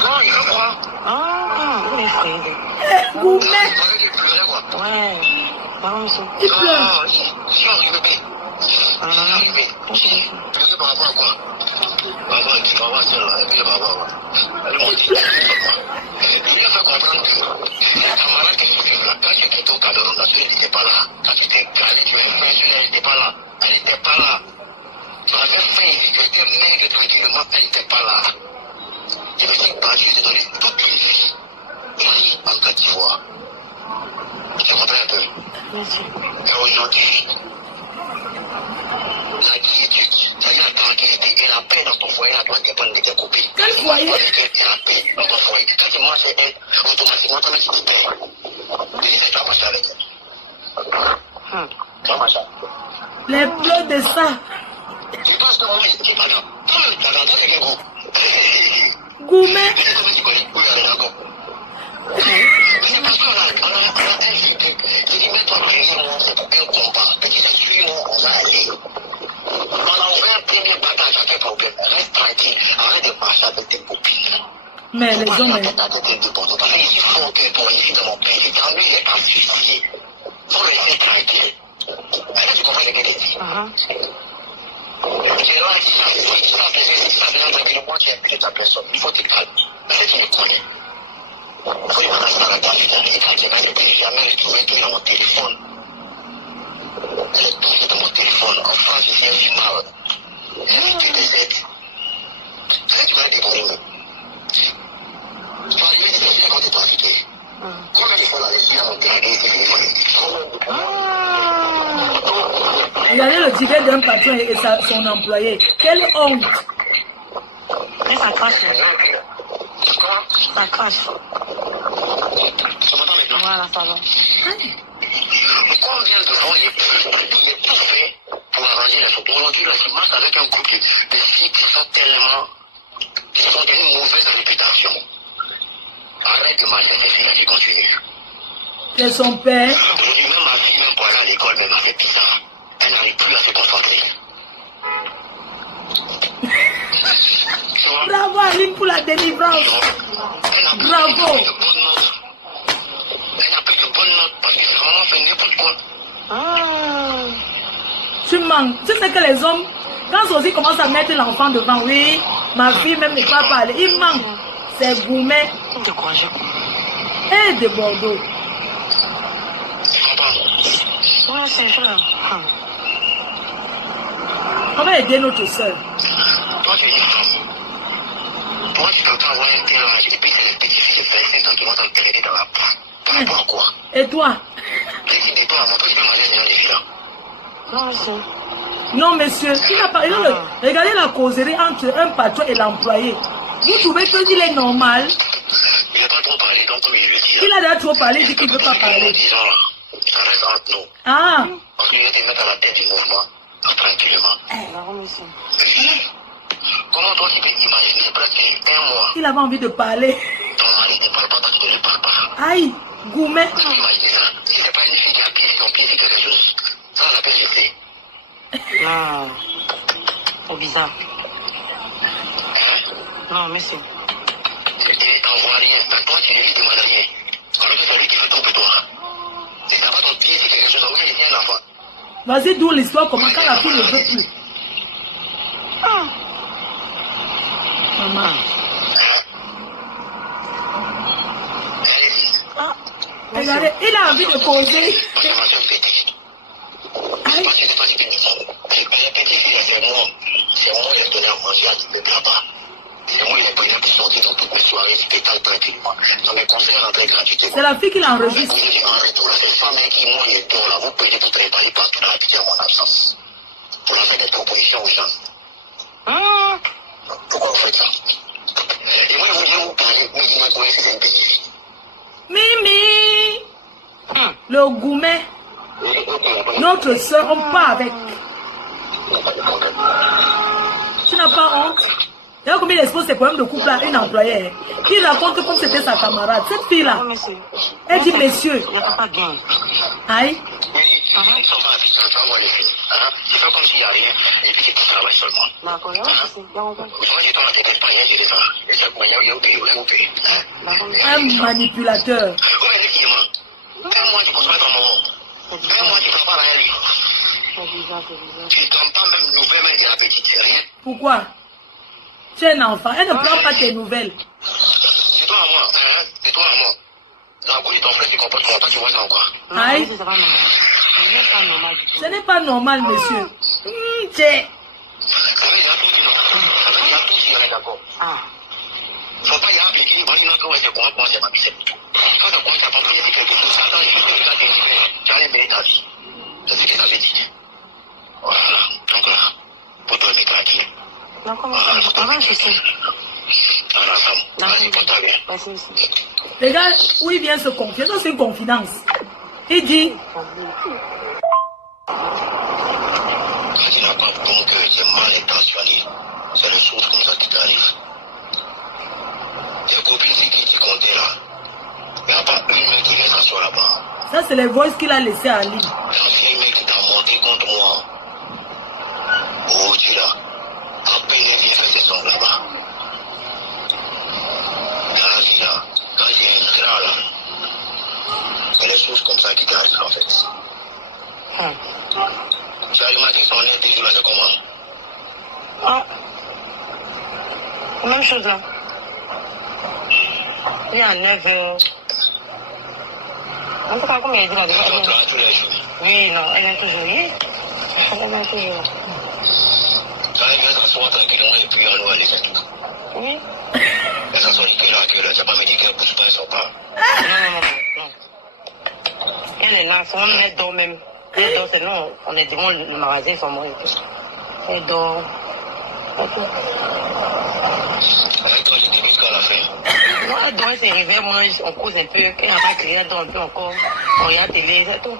Non, il fait quoi? Ah, vous les frères. Gourmet! Il pleurait quoi? Ouais. Pardon, monsieur. Il pleure! Si on rigole bien. Si on rigole bien. Pleurer par rapport à quoi? Maman, tu vas voir celle-là, et puis maman, elle m'a dit, il lui a fait comprendre que les camarades que tu fais là, quand tu étais au Cameroun, parce qu'elle n'était pas là. Quand tu étais calé, tu avais fait, elle n'était pas là. Elle n'était pas là. Tu avais fait, tu étais maigre tranquillement, elle n'était pas là. Je me suis battu, j'ai donné toute une vie. Ici, en Côte d'Ivoire. Tu comprends un peu? Merci. Et aujourd'hui, la quiétude, c'est-à-dire la tranquillité et la paix dans ton foyer, là, doit dépendre de tes copines. Quel foyer? Et la paix dans ton foyer. Quand tu manges elle, automatiquement, toi-même, tu te payes. Tu dis ça, tu vas marcher avec elle. Tu vas marcher. Les pleurs de ça. Tu penses que moi, je pas là. Tu as regardé avec un gros. Gourmet! Tu connais? Oui, elle est d'accord. C'est parce qu'on a invité. Tu dis, mais toi, c'est pour un combat. Tu dis, suis-moi, on va aller. On a ouvert un premier bagage à tes problèmes. Reste tranquille. Arrête de marcher avec tes copines. Mais les hommes... Il faut que pour ici dans mon pays, quand lui est asphyxié, il faut rester tranquille. Est-ce que tu comprends ce que je dis? C'est là, moi, tu es plus de ta personne. Il faut te calmer. Est-ce que tu me connais? Il faut y aller dans la cavité. Et quand tu vas ne plus jamais retrouver tout dans mon téléphone. Elle est tombée dans mon téléphone. En France, je viens du mal. Elle fait des aides. C'est que tu vas débrouiller. Tu vas arriver des choses quand tu es tranquille. Combien de fois la laissé dans mon téléphone? Regardez le tigre d'un patron et son employé. Quelle honte! Mais ça crache. Ça crache. Tu m'entends maintenant? Voilà, ça va. Combien de fois il est tout fait pour arranger les choses? Aujourd'hui, là, je marche avec un couple de filles qui sont d'une mauvaise réputation. Arrête de marcher ces filles-là qui continuent. C'est son père. Aujourd'hui, même ma fille, même pour aller à l'école, même elle fait bizarre. Elle n'arrive plus à se concentrer. Bravo Aline pour la délivrance. Bravo. Elle n'a plus de bonnes notes parce que sa maman fait n'importe quoi. Tu manques. Tu sais que les hommes, quand Sophie commence à mettre l'enfant devant, oui, ma fille même ne peut pas parler. Il manque. C'est Gourmet. Et de Bordeaux. Ouais, c'est ça. On va aider notre soeur. Toi, tu es une femme. Toi, tu peux pas avoir un tel âge et puis c'est les petits filles de 25 ans qui vont t'enterrer dans la poule. Par rapport à quoi? Et toi? Décide-toi, moi, toi, tu peux manger ces filles-là. Non, monsieur. Non, monsieur. Regardez la causerie entre un patron et l'employé. Vous trouvez qu'il est normal? Il n'a pas trop parlé, donc comme il le dit. Il a déjà trop parlé, il dit qu'il ne veut pas parler. Disons, ça reste entre nous. Ah. Parce qu'il va te mettre à la tête du mouvement, tranquillement. Non, monsieur. Comment toi, tu peux imaginer, presque un mois, Il avait envie de parler. ton mari ne parle pas parce qu'il ne parle pas. Aïe, Goumet. Tu peux imaginer ça? Si ce n'est pas une fille qui appuie son pied sur quelque chose, ça, on appelle jeter. Non. C'est bizarre. Hein? Non, monsieur. Il t'envoie rien, mais toi, tu ne lui demandes rien. Alors que c'est lui qui fait tout pour toi. Si ça va ton pied sur quelque chose, oui, il tient l'enfant. Vas-y, d'où l'histoire, comment quand la fille ne veut plus. Maman. Hein? Allez-y. Regardez, il a envie de causer. Parce que ma soeur petit. Aïe. Parce que toi, tu peux dire. Les petits filles, c'est moi. C'est moi, il a donné à manger à tu ne peux pas. C'est moi, il a payé pour sortir dans toutes mes soirées, spectacles tranquillement. Dans mes concerts, rentrer gratuitement. C'est la fille qui l'enregistre. Vous dites en retour, ces femmes qui moi les dons là, vous payez pour travailler partout dans la pitié à mon absence. Pour leur faire des propositions aux gens. Pourquoi vous faites ça? Et moi, je vous dis, vous parlez, mais vous me connaissez, c'est une petite fille. Mimi. Le Goumet. Notre soeur, on part avec. Tu n'as pas honte? D'ailleurs, combien il expose ses problèmes de couple à une employée. Il raconte comme c'était sa camarade. Cette fille-là, Non, monsieur. elle dit monsieur. Il n'y a pas de gain. Aïe. Oui, ils sont pas affichés, tu vas voir les filles. Hein? C'est pas comme s'il n'y a rien, et puis c'est tout travail seulement. D'accord, non, monsieur. Moi, j'ai pas la tête, pas rien, j'ai des ça. Et ça, moi, il y a où payer. Un manipulateur. Oui, effectivement. Un mois, tu consommes ton moment. Un mois, tu ne prends pas rien. C'est bizarre, c'est bizarre. Tu ne donnes pas même nouvelles même de la petite, c'est rien. Pourquoi? Tu es un enfant. Elle ne prend pas tes nouvelles. C'est toi à moi, hein? C'est toi à moi. La bouille de ton frère, tu comportes comment toi, tu vois ça ou quoi? Non, Aïe. monsieur, c'est pas normal. Ce n'est pas normal du tout. Ce n'est pas normal, monsieur. Ça C'est... veut dire tout, sinon. Ça veut dire tout, si on est d'accord. Ah. Faut pas y aller, mais dis, bon, il y a que c'est quoi, c'est ma vie, c'est tout. Quand tu commences à comprendre quelque chose, ça attend, il faut que tu regardes tes niveaux, tu allais mêler ta vie. C'est ce que ça veut dire. Voilà. Donc là, pour te remettre tranquille. Non, comment ça? Avant, je sais. Voilà, Sam. Vas-y, porte-toi bien. Merci, monsieur. Regarde où il vient se confier. Ça, c'est une confidence. Il dit... Si tu n'as pas bon cœur, c'est mal intentionné. C'est les choses comme ça qui t'arrivent. Les copines, c'est qui tu comptais là. Il n'y a pas une mec qui reste asseoir là-bas. Ça, c'est les voices qu'il a laissées à lui. L'ancien mec qui t'a monté contre moi. Oh, dis là. À peine il vient faire ses sons là-bas. Dans la vie là, quand j'ai un gras là, c'est les choses comme ça qui t'arrivent en fait. Tu as remarqué son intégrité là, c'est comment? Ah. Même chose là. Il y a 9 heures. On ne sait pas combien il dit là. Elle rentre là tous les jours. Oui, non, elle vient toujours. Oui. Elle vient toujours. Ça veut dire s'asseoir tranquillement et puis alors aller c'est tout. Oui. Et ça sont les cœurs là, tu n'as pas me dit qu'elle pousse pas, ils sont pas. Non. Elle est là, son elle dort même. Elle dort, c'est non, on est devant le magasin, son mari et tout. Elle dort. Avec toi, j'étais jusqu'à la fin. Non, elle dort, elle se réveille, mange, on cause un peu. Quand elle n'a pas crié, elle dort un peu encore. On regarde la télé, c'est tout.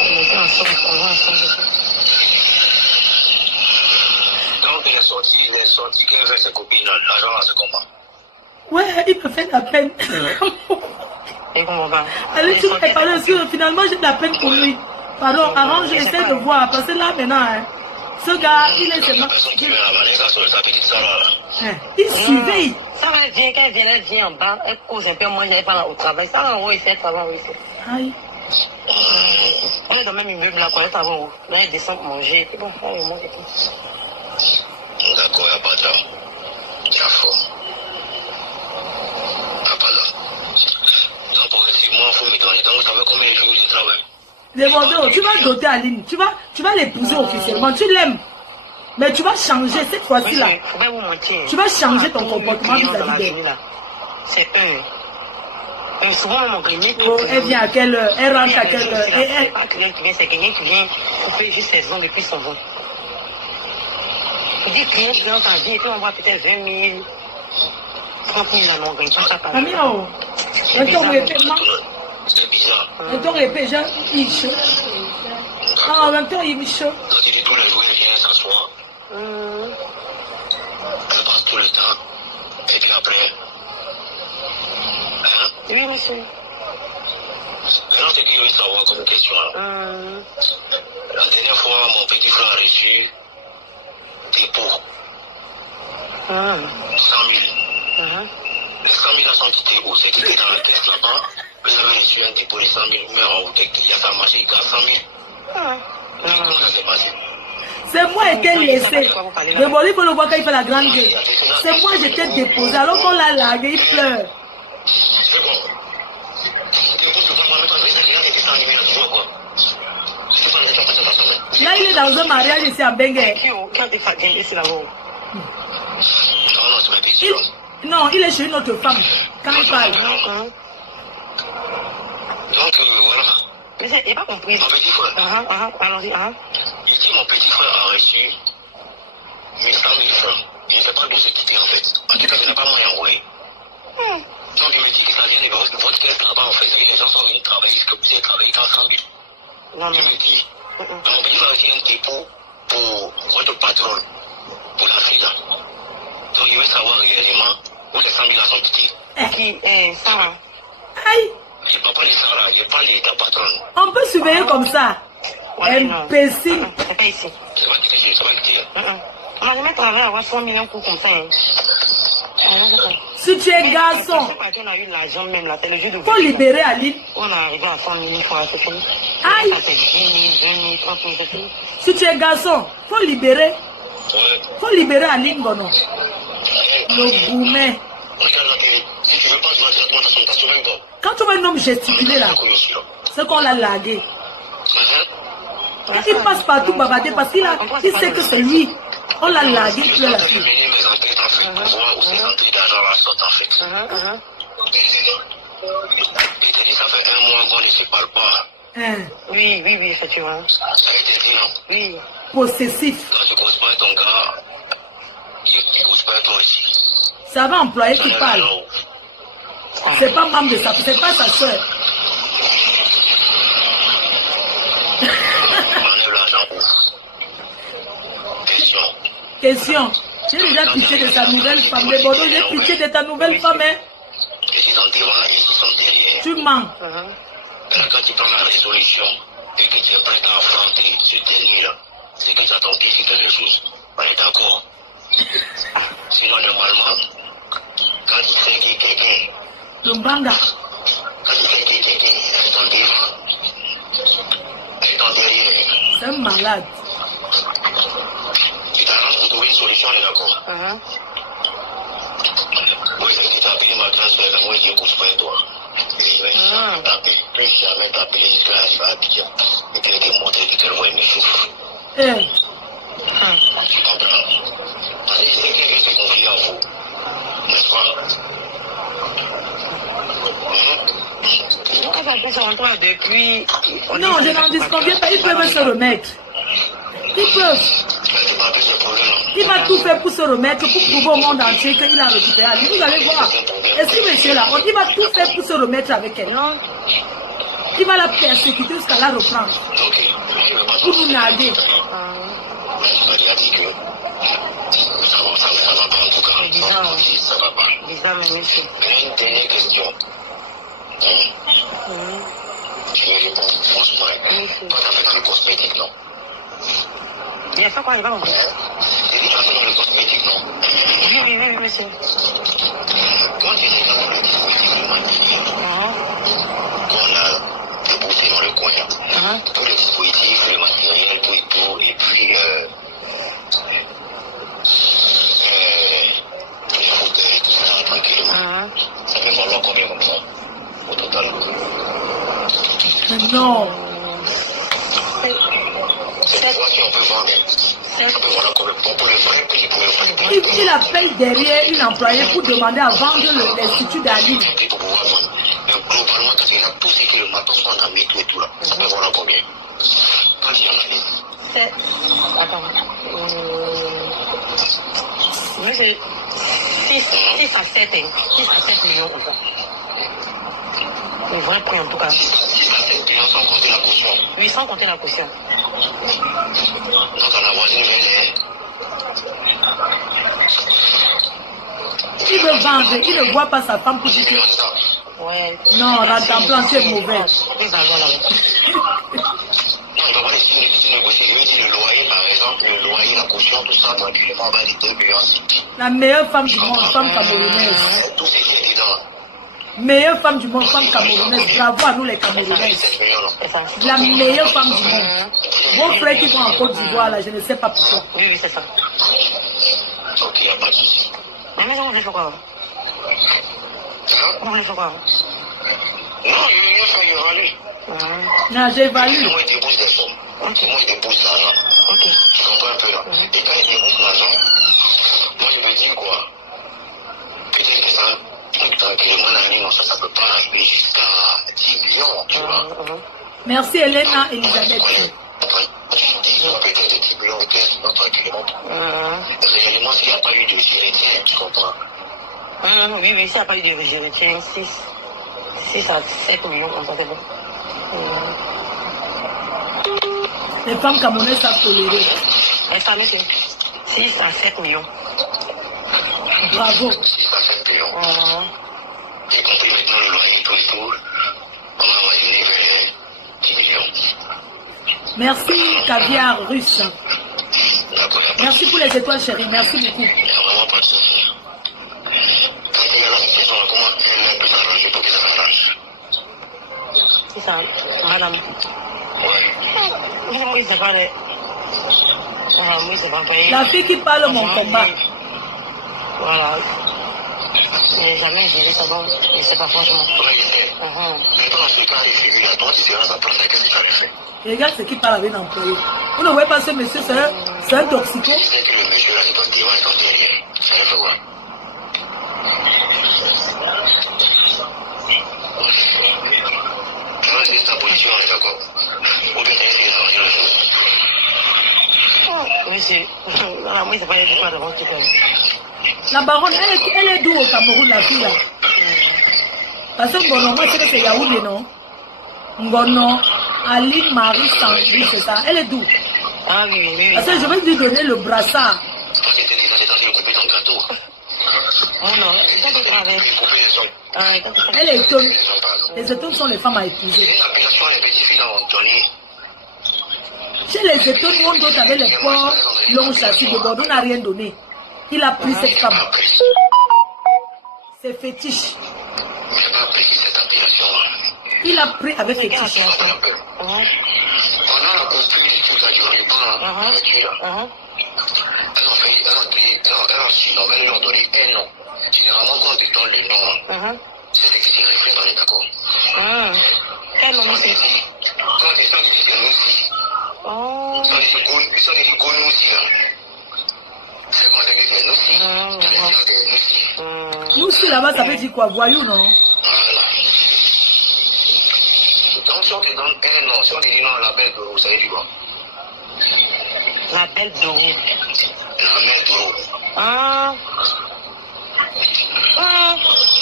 On était ensemble, on va ensemble. Donc, les sorties qu'elle fait ses copines, l'argent là, c'est comment? Ouais, il me fait de la peine. Et comment on va? Allez, tu m'as parlé aussi. Finalement, j'ai de la peine pour lui. Pardon, avant, j'essaie de voir. Parce que là, maintenant, hein, ce gars, il est Il y a seulement... personne qui vient là-bas, ça sur sa petite salle là. Il surveille. Ça va bien, quand elle vient en bas, elle cause un peu, moi, j'allais pas au travail. Ça, en haut, il fait travail ici. Aïe. On est dans le même immeuble là, quoi, elle travaille en haut. Là, elle descend pour manger. Et bon, là, elle mange et tout. D'accord, il n'y a pas de ça. Il y a fort. Il n'y a pas là. Donc, progressivement, il faut me donner. Donc, ça fait combien de jours de travail? Demandez, tu vas doter Aline, tu vas l'épouser officiellement, tu l'aimes. Mais tu vas changer cette fois-ci là. Tu vas changer ton comportement vis-à-vis d'elle. C'est un. Souvent, mon premier. Oh, elle vient à quelle heure? Elle rentre à quelle heure? C'est pas quelqu'un qui vient, c'est quelqu'un qui vient couper juste ses ongles depuis son ventre. Il dit que dans ta vie, et puis on voit peut-être 20 000, 30 000 à mon gain. Amira, oh. Un ton répète, non? C'est bizarre. Un ton répète, genre, il est chaud. Ah, en même temps, il est chaud. Quand il dit tous les jours, il vient s'asseoir. Elle passe tout le temps. Et puis après. Hein? Oui, monsieur. Maintenant, ce qu'il veut savoir comme question. La dernière fois, mon petit frère a reçu des pots. 100 000. Les 100 000 sont quittés où? C'est quitté dans la caisse là-bas. Vous avez reçu un dépôt de 100 000, mais en haut, il y a ça marché, il y a 100 000. Comment ça s'est passé? C'est moi qui ai laissé. Le bon, il faut le voir quand il fait la grande gueule. C'est moi qui t'ai déposé. Alors qu'on l'a largué, il pleure. C'est bon. Dépôt, c'est pas mal, c'est ça, il a quoi? C'est ça, il a fait. Là, il est dans un mariage ici à Bengue. Quand tu fais ici là-haut. Non, c'est ma question. Non, il est chez une autre femme. Quand il parle. Donc, voilà. Mais il n'a pas compris. Mon petit frère. Allons-y. Il dit mon petit frère a reçu 100 000 francs. Il ne sait pas d'où c'est quitté en fait. En tout cas, il n'a pas moyen d'envoyer. Donc, il me dit que ça vient de votre caisse là-bas en fait. Les gens sont venus travailler, ce que vous avez travaillé dans 100 000. Je me dis, mon petit frère a reçu un dépôt pour votre patronne, pour la fille là. Donc, il veut savoir réellement où les 100 000 là sont quittés. Qui Sarah. Aïe! Je ne parle pas de Sarah, je parle de ta patronne. On peut surveiller comme ça. Imbécile. C'est pas ici. C'est pas quitté, c'est pas quitté. On n'a jamais travaillé à avoir 100 millions pour comme ça. Si tu es garçon, On a eu l'argent même là, c'est le jeu de faut libérer Aline. On est arrivé à 100 millions fois, c'est fini. Aïe! Ça c'est 10 000, 20 000, 30 000, c'est fini. Si tu es garçon, faut libérer. Ouais. Faut libérer Aline, Bono. Eh, Le gourmet. regarde la télé. Si tu veux pas, tu vas directement dans son station même pas. Quand tu vois un homme gesticuler là, c'est qu'on l'a largué. Il passe partout bavarder parce qu'il sait que c'est lui. On l'a largué, il pleure la Je fille. vais mener mes enquêtes en fait pour voir où ces entrées d'argent la sortent en fait. Il te dit ça fait 1 mois qu'on ne se parle pas. Hein, Oui, effectivement. Ça a été dit non. Oui. possessif. Quand je cause pas avec ton gars, je cause pas avec toi aussi. Ça va employer qui parle. C'est pas membre de sa, c'est pas sa soeur. Enlève l'argent où? Question. Question. J'ai déjà pitié de sa nouvelle femme. Mais Bono, j'ai pitié de ta nouvelle femme. Hein? Je suis en devant et je suis en derrière. Tu mens. Quand tu prends la résolution et que tu es prêt à affronter ce dernier-là, c'est que tu as tombé sur quelque chose. On est d'accord. Sinon, normalement, quand tu sais que quelqu'un, Le banga. quand tu sais que quelqu'un est en devant, est en derrière, C'est un malade. tu t'arranges pour trouver une solution, on est d'accord. Moi, je dis, tu as payé ma transfert, moi, je n'écoute pas toi. Plus jamais t'appeler jusqu'à là, je vais habiter. Et puis, tu es monté, tu te vois mes souffles. Tu comprends? Parce que c'est quelqu'un qui s'est confié à vous. N'est-ce pas? Depuis... Non, je n'en disconviens pas. Ils peuvent se remettre. Ils peuvent. Il va tout faire pour se remettre, pour prouver au monde entier qu'il a récupéré Ali. Vous allez voir. Est-ce que monsieur là, il va tout faire pour se remettre avec elle. Non. Il va la persécuter jusqu'à la reprendre. Pour nous narguer. Ça va pas en tout cas. Ça va pas. Une dernière question. Tu me réponds franchement. Toi, t'as fait dans le cosmétique, non? Bien sûr, quoi, il va en J'ai dit, tu as fait dans le cosmétique, non? Oui, monsieur. Quand tu regardes le dispositif de maquillage qu'on a déboursé dans le coin, tous les dispositifs, le matériel, tout et tout, et puis les fauteuils, tout ça, tranquillement. Ça fait valoir combien comme ça, au total? Non. C'est des voix qui on peut vendre. On peut vendre comme pour le vrai prix, pour le vrai prix. Il appelle derrière une employée pour demander à vendre l'Institut d'Aline. Pour pouvoir vendre. Mais globalement, quand il y a tout ce que le matos qu'on a mis et tout là, on peut vendre combien? Quand il y en a mis. C'est... Attends. Moi, c'est 6 à 7, hein. 6 à 7 millions comme ça. Le vrai prix en tout cas. 6 à 7 millions sans compter la caution. Oui, sans compter la caution. Donc on a voisin vient. Il veut vendre, il ne voit pas sa femme pour dire que... Ouais. Non, Rantanplan, tu es mauvais. Les allons là. Non, donc si négocier, je veux dire le loyer par exemple, le loyer, la caution, tout ça, tranquillement, on va dire 2 millions. La meilleure femme du monde, femme camerounaise. Tout ce qui est dedans. Meilleure femme du monde, femme camerounaise. Bravo à nous les Camerounaises. C'est ça. La meilleure femme du monde. Vos frères qui vont en Côte d'Ivoire, là, je ne sais pas pourquoi. Oui, oui, c'est ça. Ok, il n'y a pas de souci. La maison, vous voulez faire quoi? Vous voulez faire quoi? Non, il y a fait évaluer. Non, j'évalue. Moi, il débouche des sommes. Moi, il débouche l'argent. Ok. Tu comprends un peu là? Et quand il débouche l'argent, moi, je me dis quoi? Peut-être que ça, tranquillement, l'année, non, ça peut pas arriver jusqu'à 10 millions, tu vois. Merci Elena Elisabeth. Disons peut-être 10 millions de pièces, non, tranquillement. Réellement, s'il n'y a pas eu de génétique, tu comprends? Oui, oui, s'il n'y a pas eu de retiens 6 à 7 millions, on s'en fait bon. Les femmes camerounaises savent tolérer. Les femmes, c'est 6 à 7 millions. Bravo. 6 à 7 millions. J'ai compris maintenant le loyer, tout et tout. On va imaginer vers 10 millions. Merci caviar russe. D'accord, il n'y a pas de Merci pour les étoiles chérie. Merci beaucoup. Il n'y a vraiment pas de souci. Quand il y a la situation, comment elle peut s'arranger pour que ça s'arrange? C'est ça, madame. Ouais. Oui, c'est pas les... Oui, c'est pas payé. La fille qui parle mon combat. Voilà. Mais jamais j'ai vu ça, donc je ne sais pas franchement. Comment il fait? Maintenant, dans ce cas, il fait, à toi, tu seras à sa place, qu'est-ce que ça lui fait? Regarde ce qui parle avec l'employé. Vous ne voyez pas ce monsieur, c'est un toxico. Tu sais que le monsieur là, il doit se dire, ouais, il doit se dire, ça lui fait quoi? C'est ta position, on est d'accord. Ou bien tu essayé d'arranger la chose. Oui, c'est... Voilà, moi, c'est pas les quoi de rentrer quand même. La baronne, elle est d'où au Cameroun, la fille là? Parce que Ngono, moi je sais que c'est Yaoundé, non? Ngono, Aline Marie Sandri, c'est ça. Elle est d'où? Ah oui, oui, oui. Parce que je vais lui donner le brassard. Toi, tu étais déjà censé couper ton gâteau. Oh non, ça peut travailler. Couper les ongles. Elle est étonne. Les étonnes sont les femmes à épouser. Les appellations, les petites filles ont donné. Chez les étonnes, on d'autres avec les porcs longs châssis de Bordeaux n'a rien donné. Il a pris cette femme. C'est fétiche. Mais pas pris cette appellation. Il a pris avec fétiche. On a construit les trucs à Djoriban, là, là. Elles ont donné un nom. Généralement, quand on te donne le nom, c'est ce qui se reflète, on est d'accord. Quel nom c'est? Quand tu sens que c'est Noussi, ça veut dire Gonoussi, là. C'est comme ça que c'est Noussi. Nous, si là-bas, ça veut dire quoi? Voyou, non? Voilà. Donc, si on te donne un nom, si on te dit non, la belle Doro, ça veut dire quoi? La belle Doro. La mère Doro.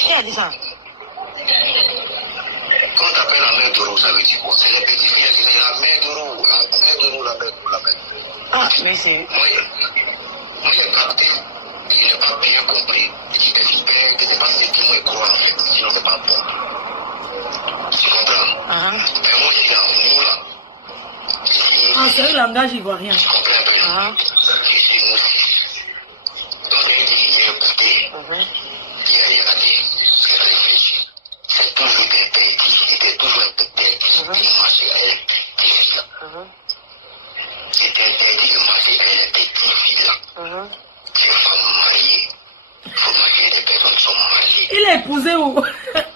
Qui a dit ça? Quand tu appelles la mère Doro, ça veut dire quoi? C'est les petits filles qui disent la mère Doro, la mère Doro, la mère Doro, la mère Doro. Ah, mais c'est... Moi, j'ai capté qu'il n'est pas bien compris. Qu'il espère que c'est pas ce qu'il me croit, en fait. Sinon, c'est pas bon. Tu comprends? Mais moi, je suis là, nous, là. Ah, c'est un langage ivoirien. Tu comprends un peu? Je suis moussi. Donc, j'ai écouté. J'ai regardé. J'ai réfléchi. C'est toujours des bêtises. C'était toujours un peu bêtises. De marcher à elle. C'était interdit de marcher à elle, des petites filles là. C'est une femme mariée. Il faut marier des personnes qui sont mariées. Il est épousé où?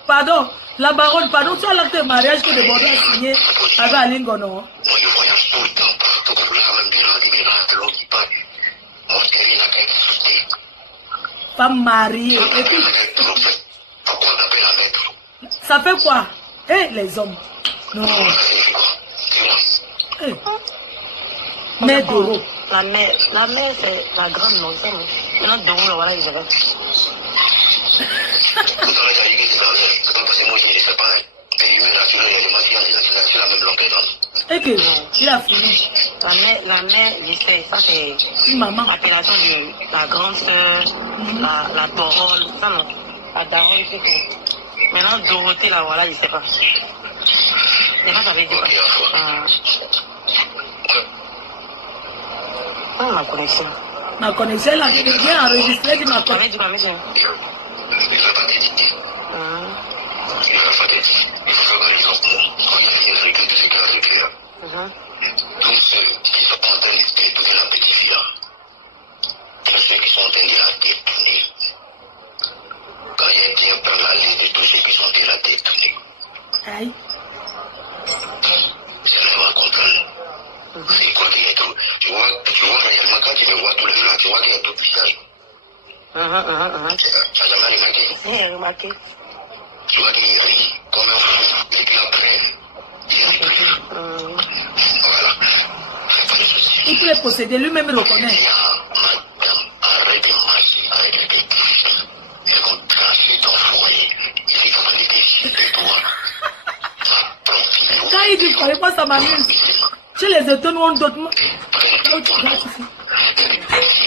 Pardon, la baronne, pardon, tu as l'acte de mariage que le Bordeaux a signé avec Aline Gono. Moi, je voyage tout le temps partout. tout comme là, même bien, il là, de l'autre qui parle. Mon chéri n'a qu'à soutenir. Pas marié. Et puis, pourquoi on appelle la maître? ça fait quoi? Eh, les hommes. Non. Eh. Mère Doro. La mère, c'est la grande nonce. Maintenant, Doro, voilà, je vais. Vous avez déjà dit que c'est pas parce que moi je ne sais pas. Mais lui, naturel, il est sur la même longueur d'onde. Et que, il a fini. La mère, lycée, ça c'est Une maman. l'appellation de la grande sœur, la Dorole, ça non. La Darole, c'est tout. Maintenant, Dorothée, là, voilà, je sais pas. C'est pas, ça veut dire quoi. Ah, ma connexion. Ma connexion, elle a bien enregistré de ma Ça connexion. veut dire quoi, monsieur? Il va pas t'éditer. Il va pas t'éditer. Il faut faire par exemple, quand il y a une règle de ce qui est arrivé là. Tous ceux qui sont en train de détourner la petite fille là, tous ceux qui sont en train de la détourner, quand il y a quelqu'un prend la ligne de tous ceux qui sont en train de la détourner, Aïe. c'est vraiment comprendre. C'est quoi qu'il y a tout. Tu vois, réellement, quand tu me vois tous les jours, tu vois qu'il y a tout le visage. Ça n'a jamais remarqué. J'ai remarqué. Tu vois qu'il rit comme un fou, et puis après, il rit. Voilà. C'est pas de souci. Il peut les posséder, lui-même le reconnaît. Madame, arrête de marcher avec les petites filles. Elles vont tracer ton foyer. Ils vont aller décider toi. Quand il dit, croyez pas, ça m'amuse. Tu les étonnes, on d'autres.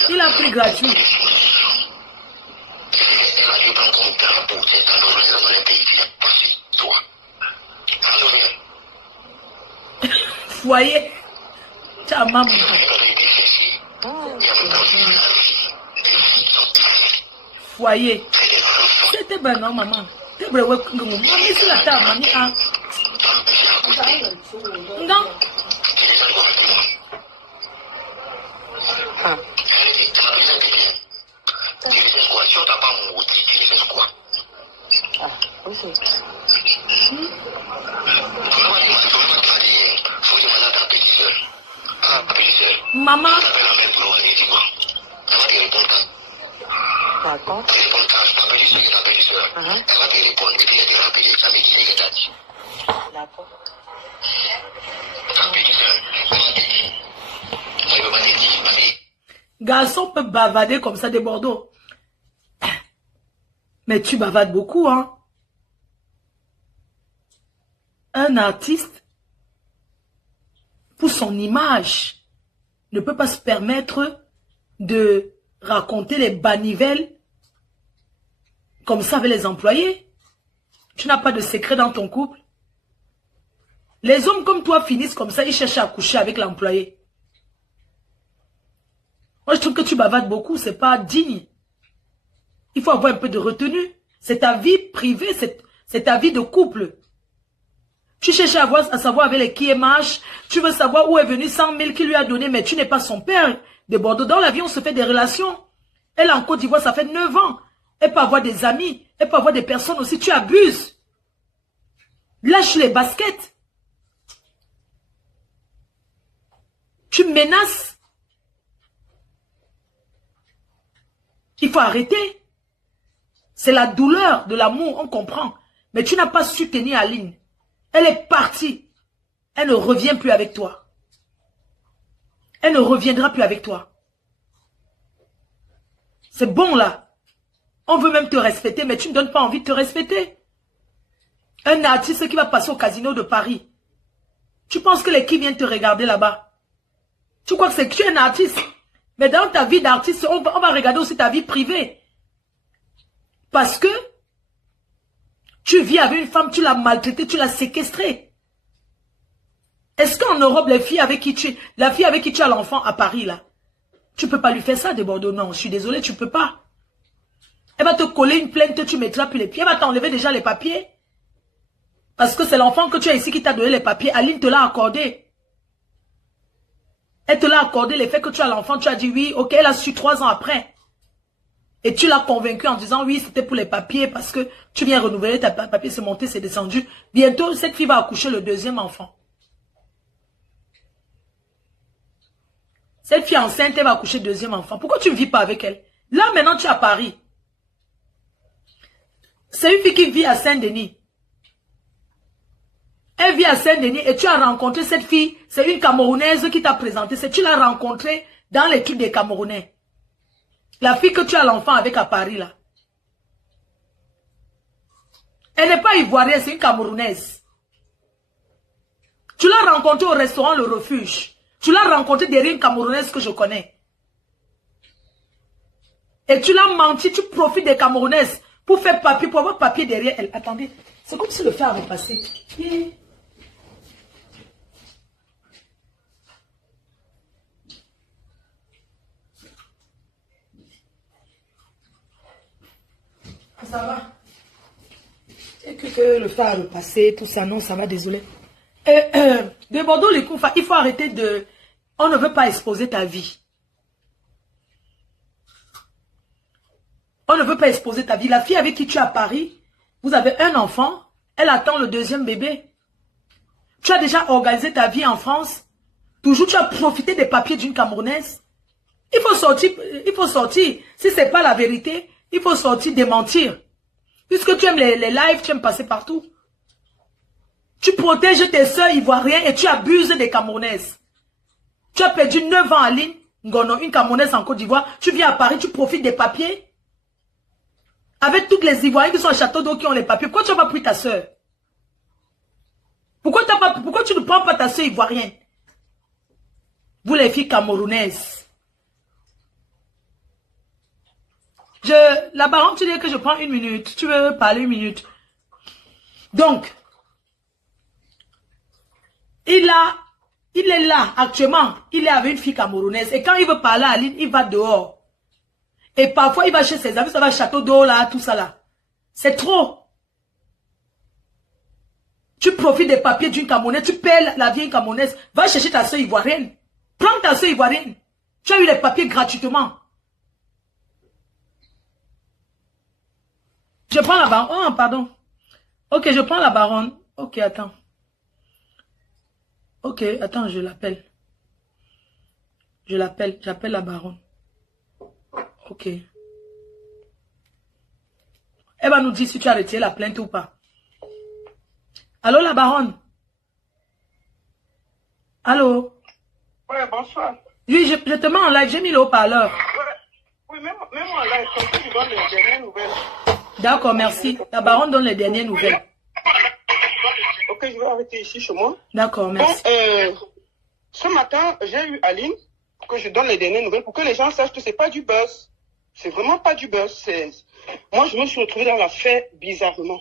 Il a pris gratuit. Elle a dû prendre comme drapeau. C'est un raison dans les pays qui n'est pas si toi. Ça revient. Foyer. Tu as maman. Foyer. C'était ben non, maman. T'es brevet. Maman, c'est la table, maman. Non. Maman. D'accord. D'accord. Garçon peut bavarder comme ça de Bordeaux. Mais tu bavardes beaucoup, hein. Un artiste, pour son image, ne peut pas se permettre de raconter les banivelles comme ça avec les employés. Tu n'as pas de secret dans ton couple. Les hommes comme toi finissent comme ça, ils cherchent à coucher avec l'employé. Moi, je trouve que tu bavardes beaucoup, c'est pas digne. Il faut avoir un peu de retenue. C'est ta vie privée, c'est ta vie de couple. Tu cherches à savoir avec les qui marche, tu veux savoir où est venu 100 000 qui lui a donné, mais tu n'es pas son père de Bordeaux. Dans la vie, on se fait des relations. Elle, en Côte d'Ivoire, ça fait 9 ans. Elle peut avoir des amis, elle peut avoir des personnes aussi. Tu abuses. Lâche les baskets. Tu menaces. Il faut arrêter. C'est la douleur de l'amour, on comprend. Mais tu n'as pas su tenir Aline. Elle est partie. Elle ne revient plus avec toi. Elle ne reviendra plus avec toi. C'est bon là. On veut même te respecter, mais tu ne donnes pas envie de te respecter. Un artiste qui va passer au casino de Paris. Tu penses que les qui viennent te regarder là-bas? Tu crois que c'est que tu es un artiste? Mais dans ta vie d'artiste, on va regarder aussi ta vie privée. Parce que tu vis avec une femme, tu l'as maltraitée, tu l'as séquestrée. Est-ce qu'en Europe, la fille avec qui tu as l'enfant à Paris, là, tu peux pas lui faire ça de Bordeaux? Non, je suis désolée, tu peux pas. Elle va te coller une plainte, tu mettras plus les pieds. Elle va t'enlever déjà les papiers. Parce que c'est l'enfant que tu as ici qui t'a donné les papiers. Aline te l'a accordé. Elle te l'a accordé, les faits que tu as l'enfant, tu as dit oui, ok, elle a su 3 ans après. Et tu l'as convaincu en disant oui, c'était pour les papiers parce que tu viens renouveler ta papier, c'est monté, c'est descendu. Bientôt, cette fille va accoucher le 2e enfant. Cette fille enceinte, elle va accoucher deuxième enfant. Pourquoi tu ne vis pas avec elle? Là, maintenant, tu es à Paris. C'est une fille qui vit à Saint-Denis. Elle vit à Saint-Denis et tu as rencontré cette fille. C'est une Camerounaise qui t'a présenté. Tu l'as rencontrée dans l'équipe des Camerounais. La fille que tu as l'enfant avec à Paris, là. Elle n'est pas ivoirienne, c'est une Camerounaise. Tu l'as rencontrée au restaurant Le Refuge. Tu l'as rencontrée derrière une Camerounaise que je connais. Et tu l'as menti, tu profites des Camerounaises pour faire papier, pour avoir papier derrière elle. Attendez, c'est comme si le fer avait passé. Ça va? C'est que le fer a repassé, tout ça, non, ça va, désolé. De Bordeaux, les coups, il faut arrêter de... On ne veut pas exposer ta vie. On ne veut pas exposer ta vie. La fille avec qui tu es à Paris, vous avez un enfant, elle attend le deuxième bébé. Tu as déjà organisé ta vie en France. Toujours, tu as profité des papiers d'une Camerounaise. Il faut sortir, il faut sortir. Si ce n'est pas la vérité, il faut sortir, démentir. Puisque tu aimes les lives, tu aimes passer partout. Tu protèges tes soeurs ivoiriens et tu abuses des Camerounaises. Tu as perdu 9 ans à Aline, Ngono, une Camerounaise en Côte d'Ivoire. Tu viens à Paris, tu profites des papiers. Avec toutes les Ivoiriens qui sont à Château d'Eau qui ont les papiers. Pourquoi tu n'as pas pris ta soeur? Pourquoi tu ne prends pas ta soeur ivoirienne? Vous les filles camerounaises. La baronne, tu dis que je prends 1 minute. Tu veux parler 1 minute. Donc, il est là, actuellement. Il est avec une fille camerounaise. Et quand il veut parler à Aline, il va dehors. Et parfois, il va chez ses amis, ça va à Château d'Eau, là, tout ça, là. C'est trop. Tu profites des papiers d'une Camerounaise, tu paies la vieille Camerounaise. Va chercher ta soeur ivoirienne. Prends ta soeur ivoirienne. Tu as eu les papiers gratuitement. Je prends la baronne. Oh, pardon. Ok, je prends la baronne. Ok, attends. Ok, attends, je l'appelle. J'appelle la baronne. Ok. Elle va nous dire si tu as retiré la plainte ou pas. Allô, la baronne? Allô? Oui, bonsoir. Oui, je te mets en live, j'ai mis le haut-parleur. Oui, même en live, comme ça, tu donnes les dernières nouvelles. D'accord, merci. La baronne donne les dernières nouvelles. Ok, je vais arrêter ici chez moi. D'accord, merci. Bon, ce matin, j'ai eu Aline, que je donne les dernières nouvelles pour que les gens sachent que c'est pas du buzz. C'est vraiment pas du buzz. Moi, je me suis retrouvée dans l'affaire bizarrement.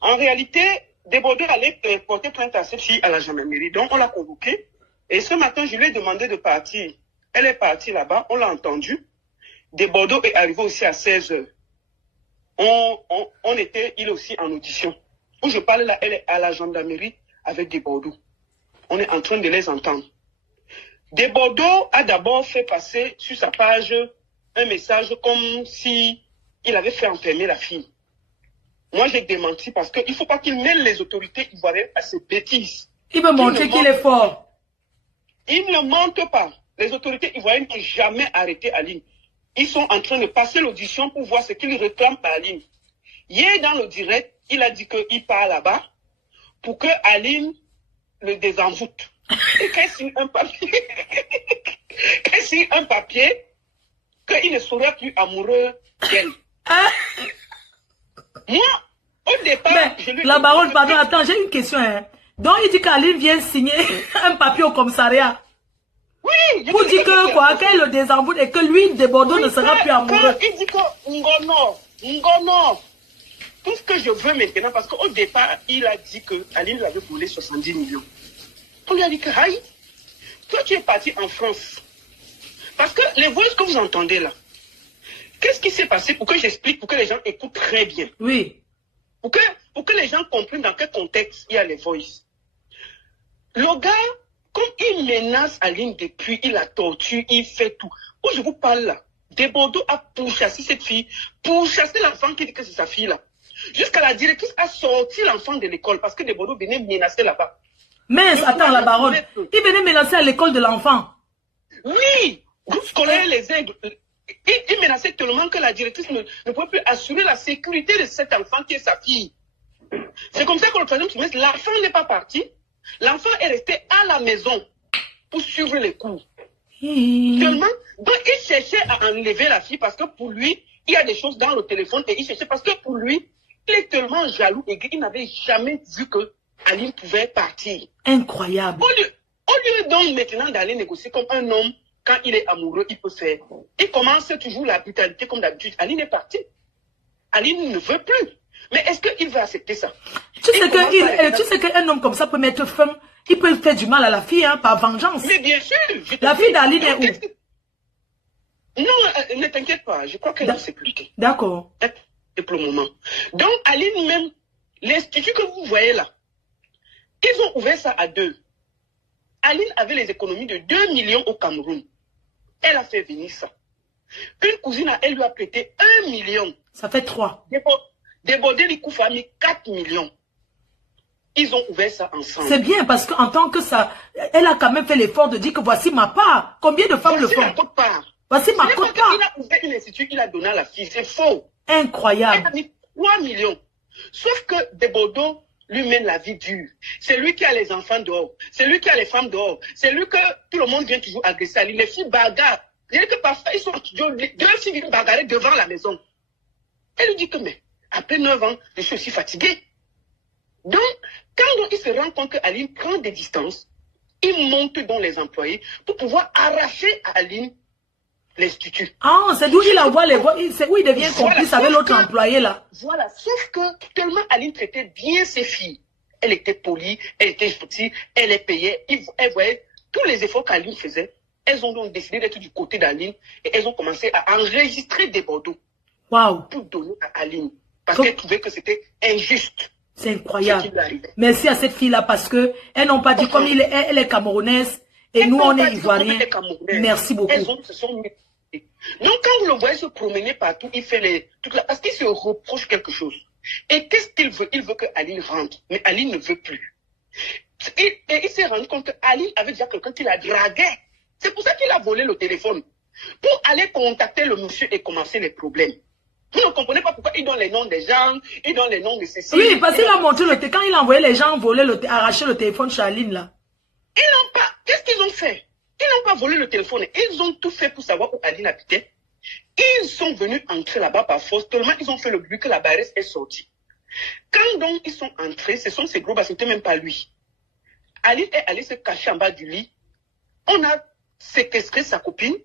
En réalité, Desbordeaux allait porter plainte à cette fille à la gendarmerie. Donc, on l'a convoquée. Et ce matin, je lui ai demandé de partir. Elle est partie là-bas, on l'a entendue. Desbordeaux est arrivé aussi à 16 h. Il est aussi en audition. Où je parle là, elle est à la gendarmerie avec Desbordeaux. On est en train de les entendre. Desbordeaux a d'abord fait passer sur sa page un message comme si il avait fait enfermer la fille. Moi, j'ai démenti parce qu'il ne faut pas qu'il mêle les autorités ivoiriennes à ces bêtises. Il veut montrer qu'il est fort. Il ne mente pas. Les autorités ivoiriennes n'ont jamais arrêté Aline. Ils sont en train de passer l'audition pour voir ce qu'ils réclament à Aline. Hier, dans le direct, il a dit qu'il part là-bas pour que Aline le désenvoûte. Et qu'elle signe un papier, qu'il ne sera plus amoureux d'elle. Moi, au départ, la baronne, pardon, attends, j'ai une question. Hein. Donc, il dit qu'Aline vient signer un papier au commissariat. Oui. Pour dire que quoi, qu'elle le désenvoûte et que lui, Desbordeaux, ne sera plus amoureux. Il dit que Ngono. Tout ce que je veux maintenant, parce qu'au départ, il a dit que Aline l'avait volé 70 millions. On lui a dit que, aïe, toi tu es parti en France. Parce que les voix que vous entendez là, qu'est-ce qui s'est passé pour que j'explique, pour que les gens écoutent très bien? Oui. Pour que les gens comprennent dans quel contexte il y a les voices. Le gars, comme il menace Aline depuis, il la torture, il fait tout. Où je vous parle là, Desbordeaux a pourchassé cette fille, pourchassé l'enfant qui dit que c'est sa fille là. Jusqu'à la directrice a sorti l'enfant de l'école parce que Desbordeaux venait menacer là-bas. Mais attends, la baronne, il venait menacer à l'école de l'enfant. Oui, groupe scolaire les aide. Il menaçait tellement que la directrice ne pouvait plus assurer la sécurité de cet enfant qui est sa fille. C'est comme ça que le troisième trimestre, l'enfant n'est pas parti. L'enfant est resté à la maison pour suivre les cours. Seulement, donc il cherchait à enlever la fille parce que pour lui, il y a des choses dans le téléphone et il cherchait parce que pour lui, il est tellement jaloux et qu'il n'avait jamais vu que Aline pouvait partir. Incroyable. Au lieu donc maintenant d'aller négocier comme un homme, quand il est amoureux, il peut faire. Il commence toujours la brutalité comme d'habitude. Aline est partie. Aline ne veut plus. Mais est-ce qu'il va accepter ça? Tu sais qu'un homme comme ça peut mettre fin, il peut faire du mal à la fille hein, par vengeance. Mais bien sûr. La fille d'Aline est où? Non, ne t'inquiète pas. Je crois qu'elle est en sécurité. D'accord. Et pour le moment. Donc, Aline même, l'institut que vous voyez là, ils ont ouvert ça à 2. Aline avait les économies de 2 millions au Cameroun. Elle a fait venir ça. Une cousine à elle lui a prêté 1 million. Ça fait 3. Débordé Likouf a mis 4 millions. Ils ont ouvert ça ensemble. C'est bien parce qu'en tant que ça, elle a quand même fait l'effort de dire que voici ma part. Combien de femmes le font? Voici ma quote-part. Voici ma quote-part. Il a ouvert une institut qu'il a donné à la fille. C'est faux. Incroyable. Elle a mis 3 millions. Sauf que Desbordeaux lui mène la vie dure. C'est lui qui a les enfants dehors. C'est lui qui a les femmes dehors. C'est lui que tout le monde vient toujours agresser à lui. Les filles bagarrent. C'est-à-dire que parfois, ils sont deux filles viennent bagarrer devant la maison. Elle lui dit que, mais après 9 ans, je suis aussi fatiguée. Donc, quand il se rend compte qu'Aline prend des distances, il monte dans les employés pour pouvoir arracher à Aline l'institut. Ah, c'est d'où il envoie les voix, c'est où il devient complice avec l'autre employé là. Voilà, sauf que tellement Aline traitait bien ses filles, elle était polie, elle était gentille, elle les payait, elle voyait tous les efforts qu'Aline faisait. Elles ont donc décidé d'être du côté d'Aline et elles ont commencé à enregistrer des Bordeaux. Waouh. Pour donner à Aline. Parce qu'elles trouvaient que c'était injuste. C'est incroyable. Merci à cette fille-là parce que elles n'ont pas dit comme elle est camerounaise et nous on est ivoiriens. Merci beaucoup. Elles se sont mis. Donc quand vous le voyez se promener partout, il fait parce qu'il se reproche quelque chose. Et qu'est-ce qu'il veut? Il veut que Aline rentre. Mais Aline ne veut plus. Et il s'est rendu compte qu'Aline avait déjà quelqu'un qui la draguait. C'est pour ça qu'il a volé le téléphone. Pour aller contacter le monsieur et commencer les problèmes. Vous ne comprenez pas pourquoi il donne les noms des gens, il donne les noms de ceci. Oui, parce qu'il a montré quand il a envoyé les gens voler arracher le téléphone chez Aline là. Ils n'ont pas. Qu'est-ce qu'ils ont fait? Ils n'ont pas volé le téléphone. Ils ont tout fait pour savoir où Aline habitait. Ils sont venus entrer là-bas par force. Tellement ils ont fait le bruit que la barresse est sortie. Quand donc ils sont entrés, ce sont ces gros bas, c'était même pas lui. Aline est allée se cacher en bas du lit. On a séquestré sa copine.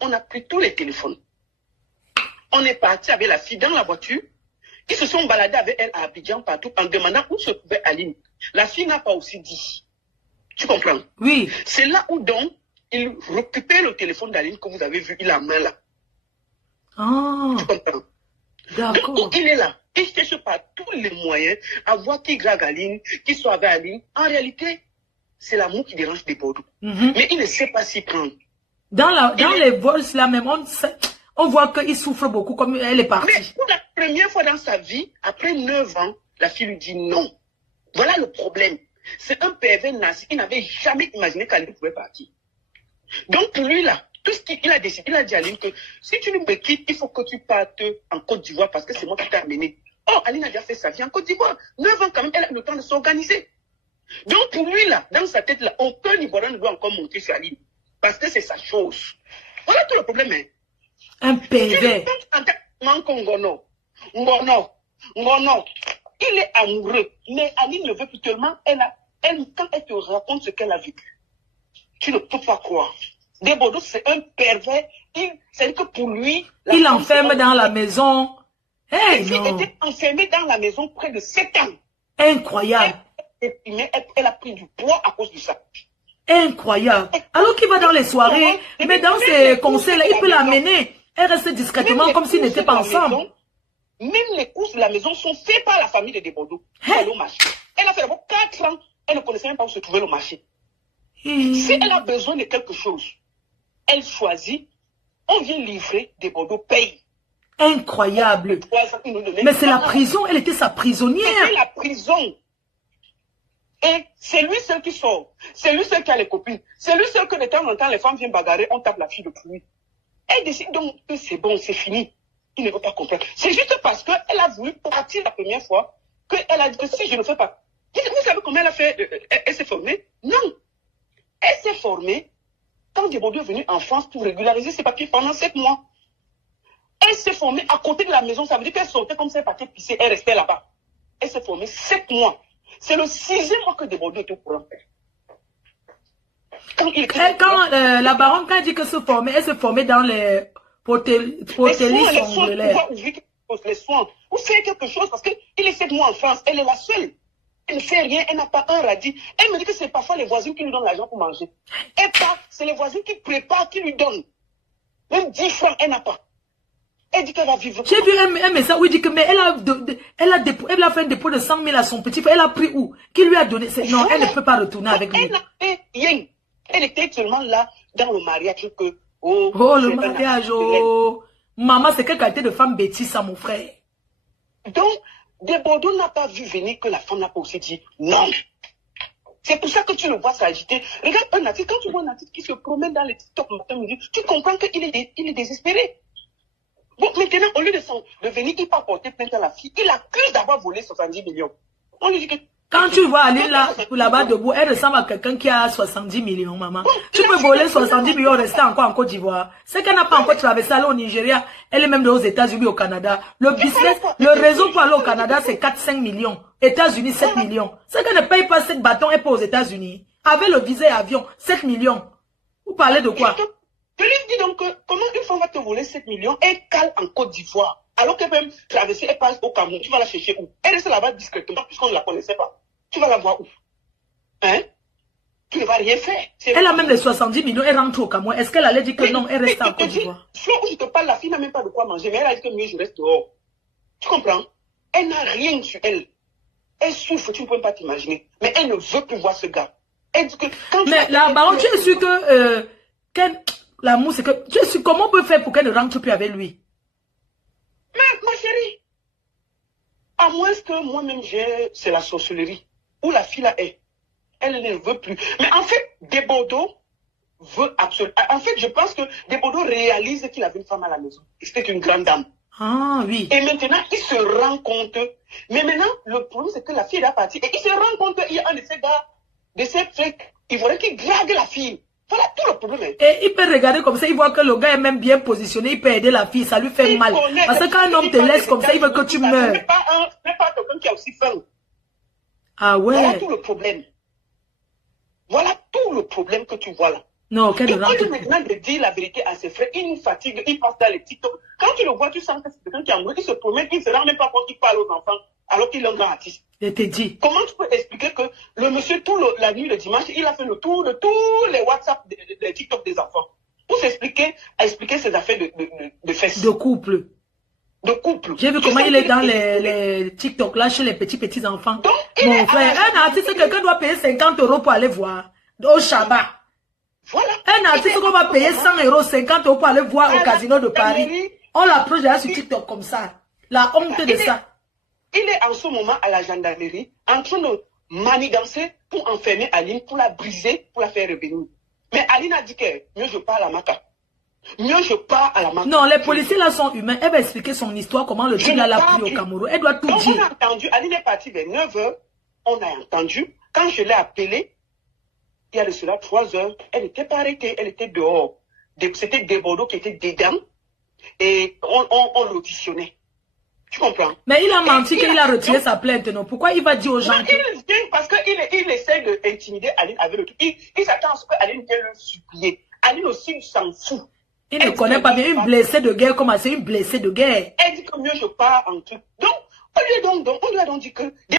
On a pris tous les téléphones. On est parti avec la fille dans la voiture. Ils se sont baladés avec elle à Abidjan partout en demandant où se trouvait Aline. La fille n'a pas aussi dit. Tu comprends? Oui. C'est là où donc il récupère le téléphone d'Aline que vous avez vu, il a main là. Ah. Tu comprends? D'accord. Donc il est là. Il cherche par tous les moyens à voir qui drague Aline, qui soit avec Aline. En réalité, c'est l'amour qui dérange des Bordeaux. Mais il ne sait pas s'y prendre. Dans les vols là même, on voit qu'il souffre beaucoup comme elle est partie. Mais pour la première fois dans sa vie, après 9 ans, la fille lui dit non. Voilà le problème. C'est un pervers nazi. Il n'avait jamais imaginé qu'Aline pouvait partir. Donc pour lui là, tout ce qu'il a décidé, il a dit à Aline que si tu nous me quittes, il faut que tu partes en Côte d'Ivoire parce que c'est moi qui t'ai amené. Oh, Aline a déjà fait sa vie en Côte d'Ivoire. 9 ans quand même, elle a eu le temps de s'organiser. Donc pour lui là, dans sa tête là, aucun Ivoirien ne doit encore monter sur Aline. Parce que c'est sa chose. Voilà tout le problème. Hein. Un pervers. Ngono. Il est amoureux. Mais Aline ne veut plus tellement. Quand elle te raconte ce qu'elle a vécu, tu ne peux pas croire. Desbordeaux, c'est un pervers. C'est que pour lui... Il l'enferme dans la maison. Hey, il était enfermé dans la maison près de 7 ans. Incroyable. Elle a pris du poids à cause de ça. Incroyable. Alors qu'il va dans les soirées, mais dans ses conseils, il peut l'amener. Elle reste discrètement comme s'ils n'étaient pas ensemble. Même les courses de la maison sont faites par la famille de Desbordeaux. Elle a fait d'abord 4 ans. Elle ne connaissait même pas où se trouvait le marché. Si elle a besoin de quelque chose, elle choisit. On vient livrer, Desbordeaux paye. Incroyable. Mais c'est la prison. Elle était sa prisonnière. C'était la prison. Et c'est lui seul qui sort. C'est lui seul qui a les copines. C'est lui seul que de temps en temps, les femmes viennent bagarrer, on tape la fille de lui. Elle décide donc que c'est bon, c'est fini. Il ne veut pas comprendre. C'est juste parce qu'elle a voulu partir la première fois qu'elle a dit que si je ne fais pas. Vous savez comment elle a fait? Elle s'est formée? Non. Elle s'est formée quand Desbordeaux est venu en France pour régulariser ses papiers pendant 7 mois. Elle s'est formée à côté de la maison. Ça veut dire qu'elle sortait comme ça, elle partait pisser, elle restait là-bas. Elle s'est formée 7 mois. C'est le 6e mois que Desbordeaux était au courant. La baronne, quand elle dit que se formait, elle se formait dans les les soins. Vous faites quelque chose parce qu'il est 7 mois en France. Elle est la seule. Elle ne fait rien, elle n'a pas un radis. Elle me dit que c'est parfois les voisins qui lui donnent l'argent pour manger. Et pas, c'est les voisins qui préparent, qui lui donnent. Même 10 francs, elle n'a pas. Elle dit qu'elle va vivre. J'ai vu un message où il dit que mais elle a fait un dépôt de 100 000 à son petit frère. Elle a pris où? Qui lui a donné? Non, elle ne peut pas retourner avec lui. Elle n'a fait rien. Elle était seulement là dans le mariage que... le mariage, Maman, c'est quelle qualité de femme bêtise, ça, mon frère? Donc, Desbordeaux n'a pas vu venir que la femme n'a pas aussi dit non. C'est pour ça que tu le vois s'agiter. Regarde un artiste, quand tu vois un artiste qui se promène dans les TikTok matin midi, tu comprends qu'il est désespéré. Bon, maintenant, au lieu de venir, il pas porter plainte à la fille, il accuse d'avoir volé 70 millions. On lui dit que... Quand tu vois Aline là-bas debout, elle ressemble à quelqu'un qui a 70 millions, maman. Tu peux voler 70 millions, rester encore en Côte d'Ivoire. C'est qu'elle n'a pas encore traversé aller au Nigeria. Elle est même aux États-Unis, au Canada. Le business, le réseau pour aller au Canada, c'est 4-5 millions. États-Unis, 7 millions. C'est qu'elle ne paye pas 7 bâtons et pas aux États-Unis. Avec le visa et avion, 7 millions. Vous parlez de quoi? Je lui dis donc, comment une femme va te voler 7 millions et cale en Côte d'Ivoire? Alors qu'elle peut même traverser, elle passe au Cameroun. Tu vas la chercher où? Elle reste là-bas discrètement puisqu'on ne la connaissait pas. Tu vas la voir où? Hein? Tu ne vas rien faire. Elle a même les 70 millions, elle rentre au Cameroun. Est-ce qu'elle allait dire que non, elle reste en Côte d'Ivoire? Je te parle, la fille n'a même pas de quoi manger, mais elle a dit que mieux je reste dehors. Tu comprends? Elle n'a rien sur elle. Elle souffre, tu ne peux pas t'imaginer. Mais elle ne veut plus voir ce gars. Elle dit que quand mais la baronne, tu es sûr que l'amour, c'est que... Tu es sûr, comment on peut faire pour qu'elle ne rentre plus avec lui? Mais ma chérie, à moins que moi-même c'est la sorcellerie. Où la fille là est. Elle ne veut plus. Mais en fait, Desbordeaux veut absolument... En fait, je pense que Desbordeaux réalise qu'il avait une femme à la maison. C'était une grande dame. Ah oui. Et maintenant, il se rend compte. Mais maintenant, le problème, c'est que la fille est partie. Et il se rend compte qu'il y a un de ces gars, de ces flics, il voudrait qu'il drague la fille. Voilà tout le problème. Et il peut regarder comme ça, il voit que le gars est même bien positionné, il peut aider la fille, ça lui fait mal. Parce que quand un homme te laisse comme ça, il veut que tu meurs. Mais pas quelqu'un qui a aussi faim. Ah ouais. Voilà tout le problème. Voilà tout le problème que tu vois là. Non, quel il peut maintenant de dire la vérité à ses frères, il nous fatigue, il passe dans les TikTok. Quand tu le vois, tu sens que c'est quelqu'un qui est amoureux, il se promène, il ne se rend même pas compte qu'il parle aux enfants, alors qu'il est un grand artiste. Je te dis. Comment tu peux expliquer que le monsieur, la nuit, le dimanche, il a fait le tour de tous les WhatsApp, des TikTok des enfants, pour expliquer ses affaires de fesses. De couple. De couple. J'ai vu comment il est dans les TikTok là, chez les petits enfants. Donc, mon frère, un artiste, quelqu'un doit payer 50 € pour aller voir au Shabbat. Voilà. Un artiste qu'on va payer 100 €, 50 € pour aller voir au casino de Paris. On l'approche déjà sur TikTok comme ça. La honte de ça. Il est en ce moment à la gendarmerie en train de manigancer pour enfermer Aline, pour la briser, pour la faire revenir. Mais Aline a dit que mieux je pars à la Maca. Mieux je pars à la Maca. Non, les policiers là sont humains. Elle va expliquer son histoire, comment le type l'a pris au Cameroun. Elle doit tout dire. On a entendu, Aline est partie vers 9 h. On a entendu. Quand je l'ai appelée, il y a de cela 3 h, elle n'était pas arrêtée, elle était dehors. C'était Desbordeaux qui était dedans et on l'auditionnait. Tu comprends? Mais il a menti qu'il a retiré sa plainte, non? Pourquoi il va dire aux gens? Parce qu'il essaie d'intimider Aline avec le truc. Il s'attend à ce qu'Aline vienne le supplier. Aline aussi s'en fout. Il ne connaît pas bien une blessée de guerre, comment c'est une blessée de guerre? Elle dit que mieux je pars en truc. Donc, on lui a donc dit que